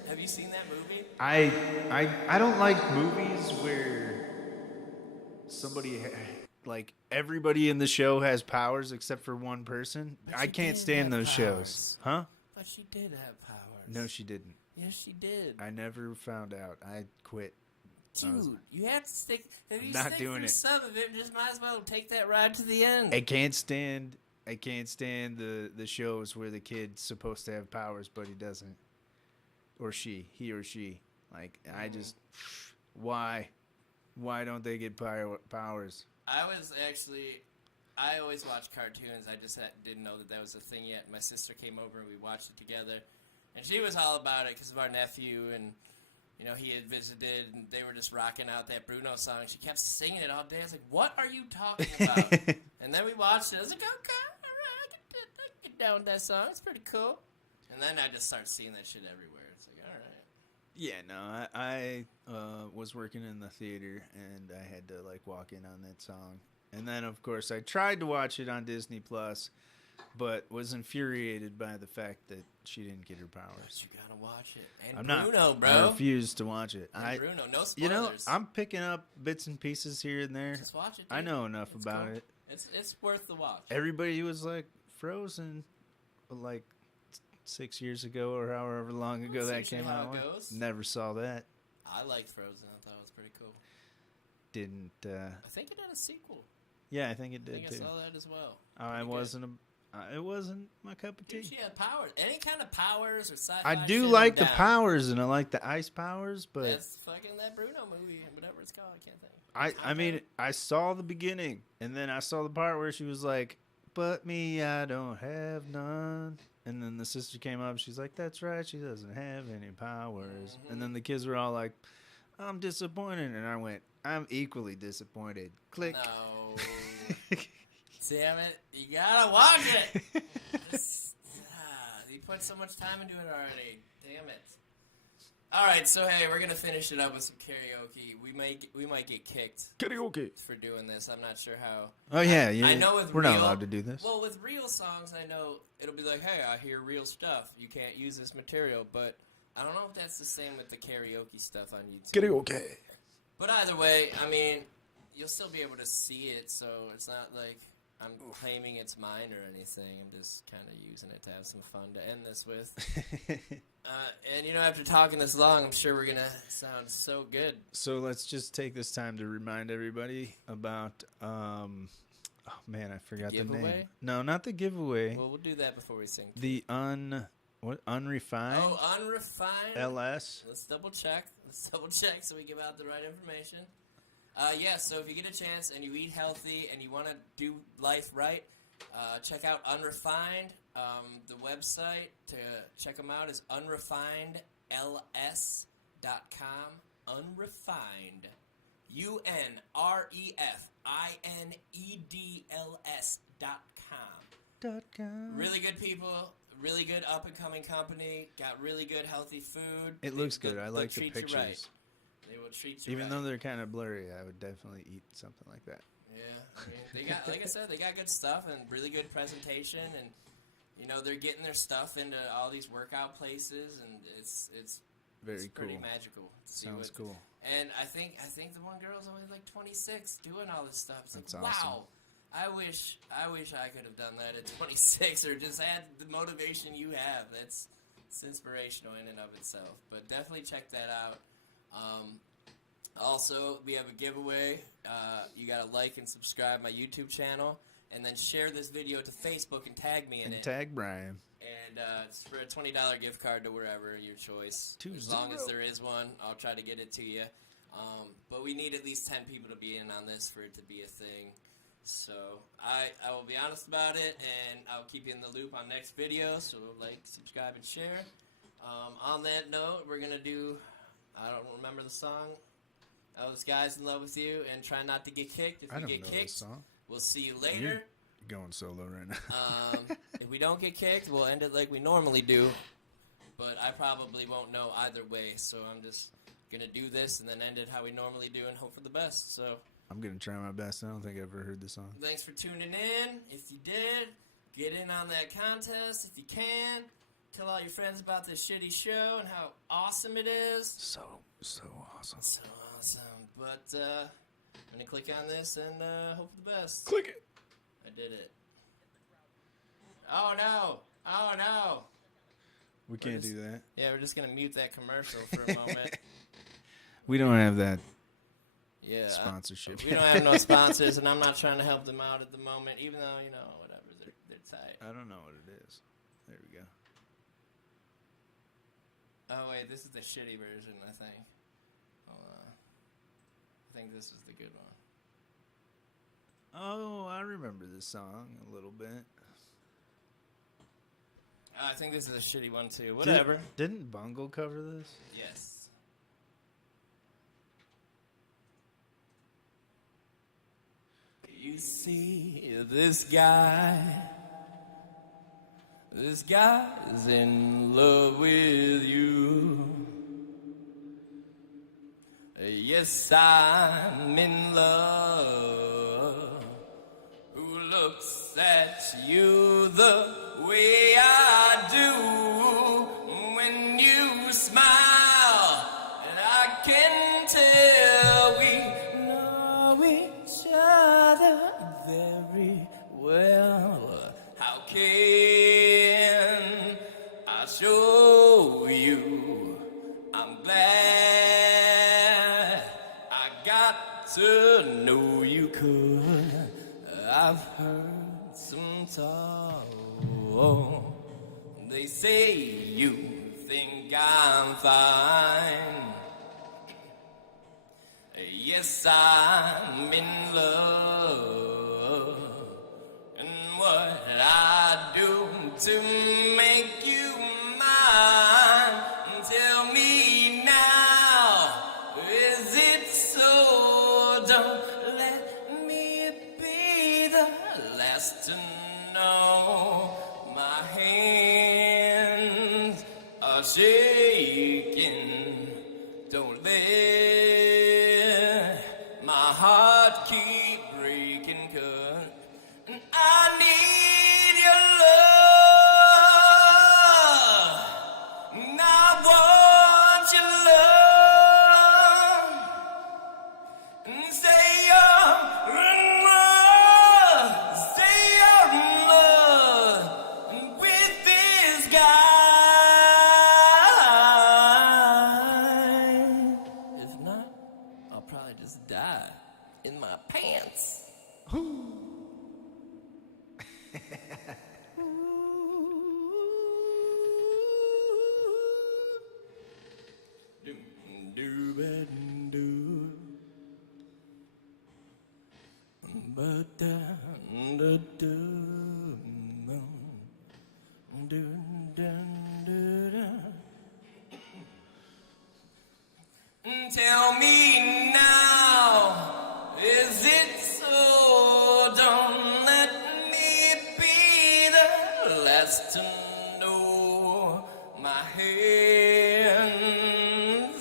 Have you seen that movie? I don't like movies where somebody like everybody in the show has powers except for one person. But I she can't did stand have those shows. Huh? But she did have powers. No, she didn't. Yes, she did. I never found out. I quit. Dude, you have to stick. If you Not stick doing through it. some of it, just might as well take that ride to the end. I can't stand the shows where the kid's supposed to have powers but he doesn't. Or he or she. Like I just why don't they get powers? I always watch cartoons. I just didn't know that was a thing yet. My sister came over and we watched it together. And she was all about it because of our nephew and, you know, he had visited and they were just rocking out that Bruno song. She kept singing it all day. I was like, what are you talking about? And then we watched it. I was like, okay, all right, I can get down with that song. It's pretty cool. And then I just started seeing that shit everywhere. It's like, all right. Yeah, no, I was working in the theater and I had to like walk in on that song. And then of course I tried to watch it on Disney Plus, but was infuriated by the fact that she didn't get her powers. But you gotta watch it. And I'm Bruno, not. bro. I refuse to watch it. And Bruno, no spoilers. You know, I'm picking up bits and pieces here and there. Just watch it, dude. I know enough It's about cool. it. It's worth the watch. Everybody was like Frozen, like 6 years ago or however long ago That's that usually came how out. it goes. Never saw that. I liked Frozen. I thought it was pretty cool. Didn't. I think it had a sequel. Yeah, I think it I did think too. I saw that as well. I Pretty wasn't it wasn't my cup of tea. Dude, she had powers. Any kind of powers or sci-fi I do shit, like I'm the down. powers and I like the ice powers, but That's fucking that Bruno movie, whatever it's called. I can't think. I mean I saw the beginning and then I saw the part where she was like, "But me, I don't have none." And then the sister came up. She's like, "That's right. She doesn't have any powers." And then the kids were all like, "I'm disappointed." And I went, "I'm equally disappointed." Click. No. Damn it. You gotta watch it. You put so much time into it already. Damn it. Alright, so hey, we're gonna finish it up with some karaoke. We might get kicked Karaoke. for doing this. I'm not sure how. Oh yeah, I know with we're not real- allowed to do this. Well, with real songs, I know it'll be like, hey, I hear real stuff. You can't use this material, but I don't know if that's the same with the karaoke stuff on YouTube. Karaoke. But either way, I mean, you'll still be able to see it, so it's not like I'm claiming it's mine or anything. I'm just kind of using it to have some fun to end this with. And, you know, after talking this long, I'm sure we're going to sound so good. So let's just take this time to remind everybody about, oh man, I forgot the name. Giveaway? No, not the giveaway. Well, we'll do that before we sing. The unrefined Oh, unrefined? LS. Let's double check. So we give out the right information. Yeah, so if you get a chance and you eat healthy and you want to do life right, check out Unrefined. The website to check them out is unrefinedls.com. Unrefined. UNREFINEDLS.com. Really good people. Really good up-and-coming company. Got really good healthy food. It looks good. I They'll like the treat you pictures. right. They will treat you Even right. though they're kind of blurry, I would definitely eat something like that. Yeah, I mean, they got, like I said, they got good stuff and really good presentation, and you know they're getting their stuff into all these workout places, and it's Very pretty cool. magical. To see Sounds cool. And I think the one girl's only like 26 doing all this stuff. It's That's like, awesome. wow. I wish I could have done that at 26 or just had the motivation you have. It's inspirational in and of itself. But definitely check that out. Also, we have a giveaway. You got to like and subscribe my YouTube channel. and then share this video to Facebook and tag me in And it. tag Brian. And it's for a $20 gift card to wherever, your choice. 20. As long as there is one, I'll try to get it to you. But we need at least 10 people to be in on this for it to be a thing. So I will be honest about it, and I'll keep you in the loop on next video. So like, subscribe, and share. On that note, we're going to do, I don't remember the song. Oh, this Guy's in Love with You, and Try Not to Get Kicked. If I we don't get know kicked, this song. we'll see you later. You're going solo right now. If we don't get kicked, we'll end it like we normally do. But I probably won't know either way, so I'm just going to do this and then end it how we normally do and hope for the best. So I'm going to try my best. I don't think I've ever heard the song. thanks for tuning in. If you did, get in on that contest if you can. Tell all your friends about this shitty show and how awesome it is. So awesome. So awesome. But I'm going to click on this and hope for the best. Click it. I did it. Oh, no. Oh, no. We can't do that. Yeah, we're just going to mute that commercial for a moment. We don't have that Yeah. sponsorship. We don't have no sponsors, and I'm not trying to help them out at the moment, even though, you know, whatever, they're tight. I don't know what it is. There we go. Oh, wait, this is the shitty version, I think. Hold on. I think this is the good one. Oh, I remember this song a little bit. I think this is a shitty one, too. Whatever. Didn't Bungle cover this? Yes. You see, this guy's in love with you. Yes, I'm in love. Who looks at you the way I do when you smile? And I can tell we know each other very well. How can I show you? I'm glad I got to know you, 'cause I've heard some talk. They say you think I'm fine. Yes, I'm in love. And what I do to make you mine? Tell me now, is it so? Don't let me be the last to know. My hands are shaking. Don't let my heart keep breaking, 'cause I need your love. And I want your love. And say you're in love. Say you're in love with this guy. If not, I'll probably just die in my pants. Tell me now, is it so? Don't let me be the last to know. My hands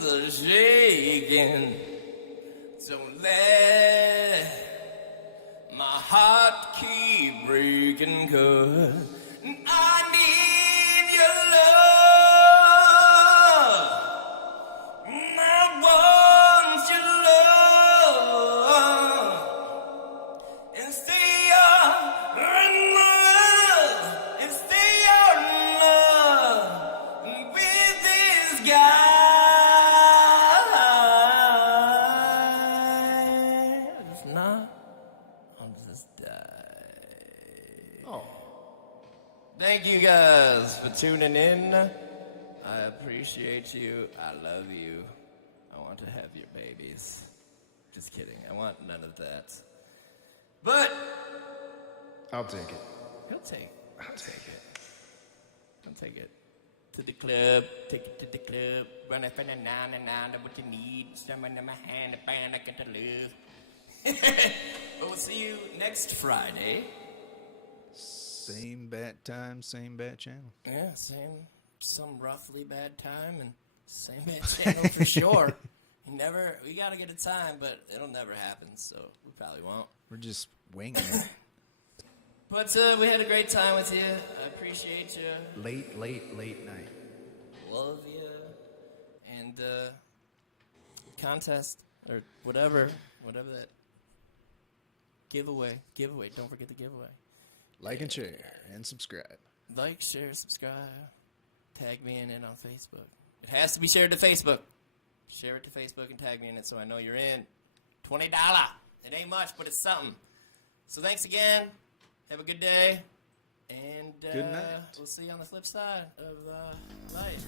are shaking. Don't let my heart keep breaking, 'cause I need your love. I want your love. And stay in love. And stay in love with this guy. If not, I'll just die. Thank you guys for tuning in. I appreciate you. I love you. I want to have your babies. Just kidding. I want none of that. But I'll take it. I'll take it. To the club, take it to the club. Run up in a 99, what you need. Someone in my hand, a band I get to love. But we'll see you next Friday. Same bat time, same bat channel. Yeah, some roughly bad time and same bad channel for sure. We gotta get a time, but it'll never happen, so we probably won't. We're just winging it. But we had a great time with you. I appreciate you. Late night. Love you. And contest or whatever that giveaway. Don't forget the giveaway. Like and share and subscribe. Like, share, subscribe. Tag me in it on Facebook. It has to be shared to Facebook. Share it to Facebook and tag me in it so I know you're in. $20. It ain't much, but it's something. So thanks again. Have a good day. And good night. We'll see you on the flip side of life.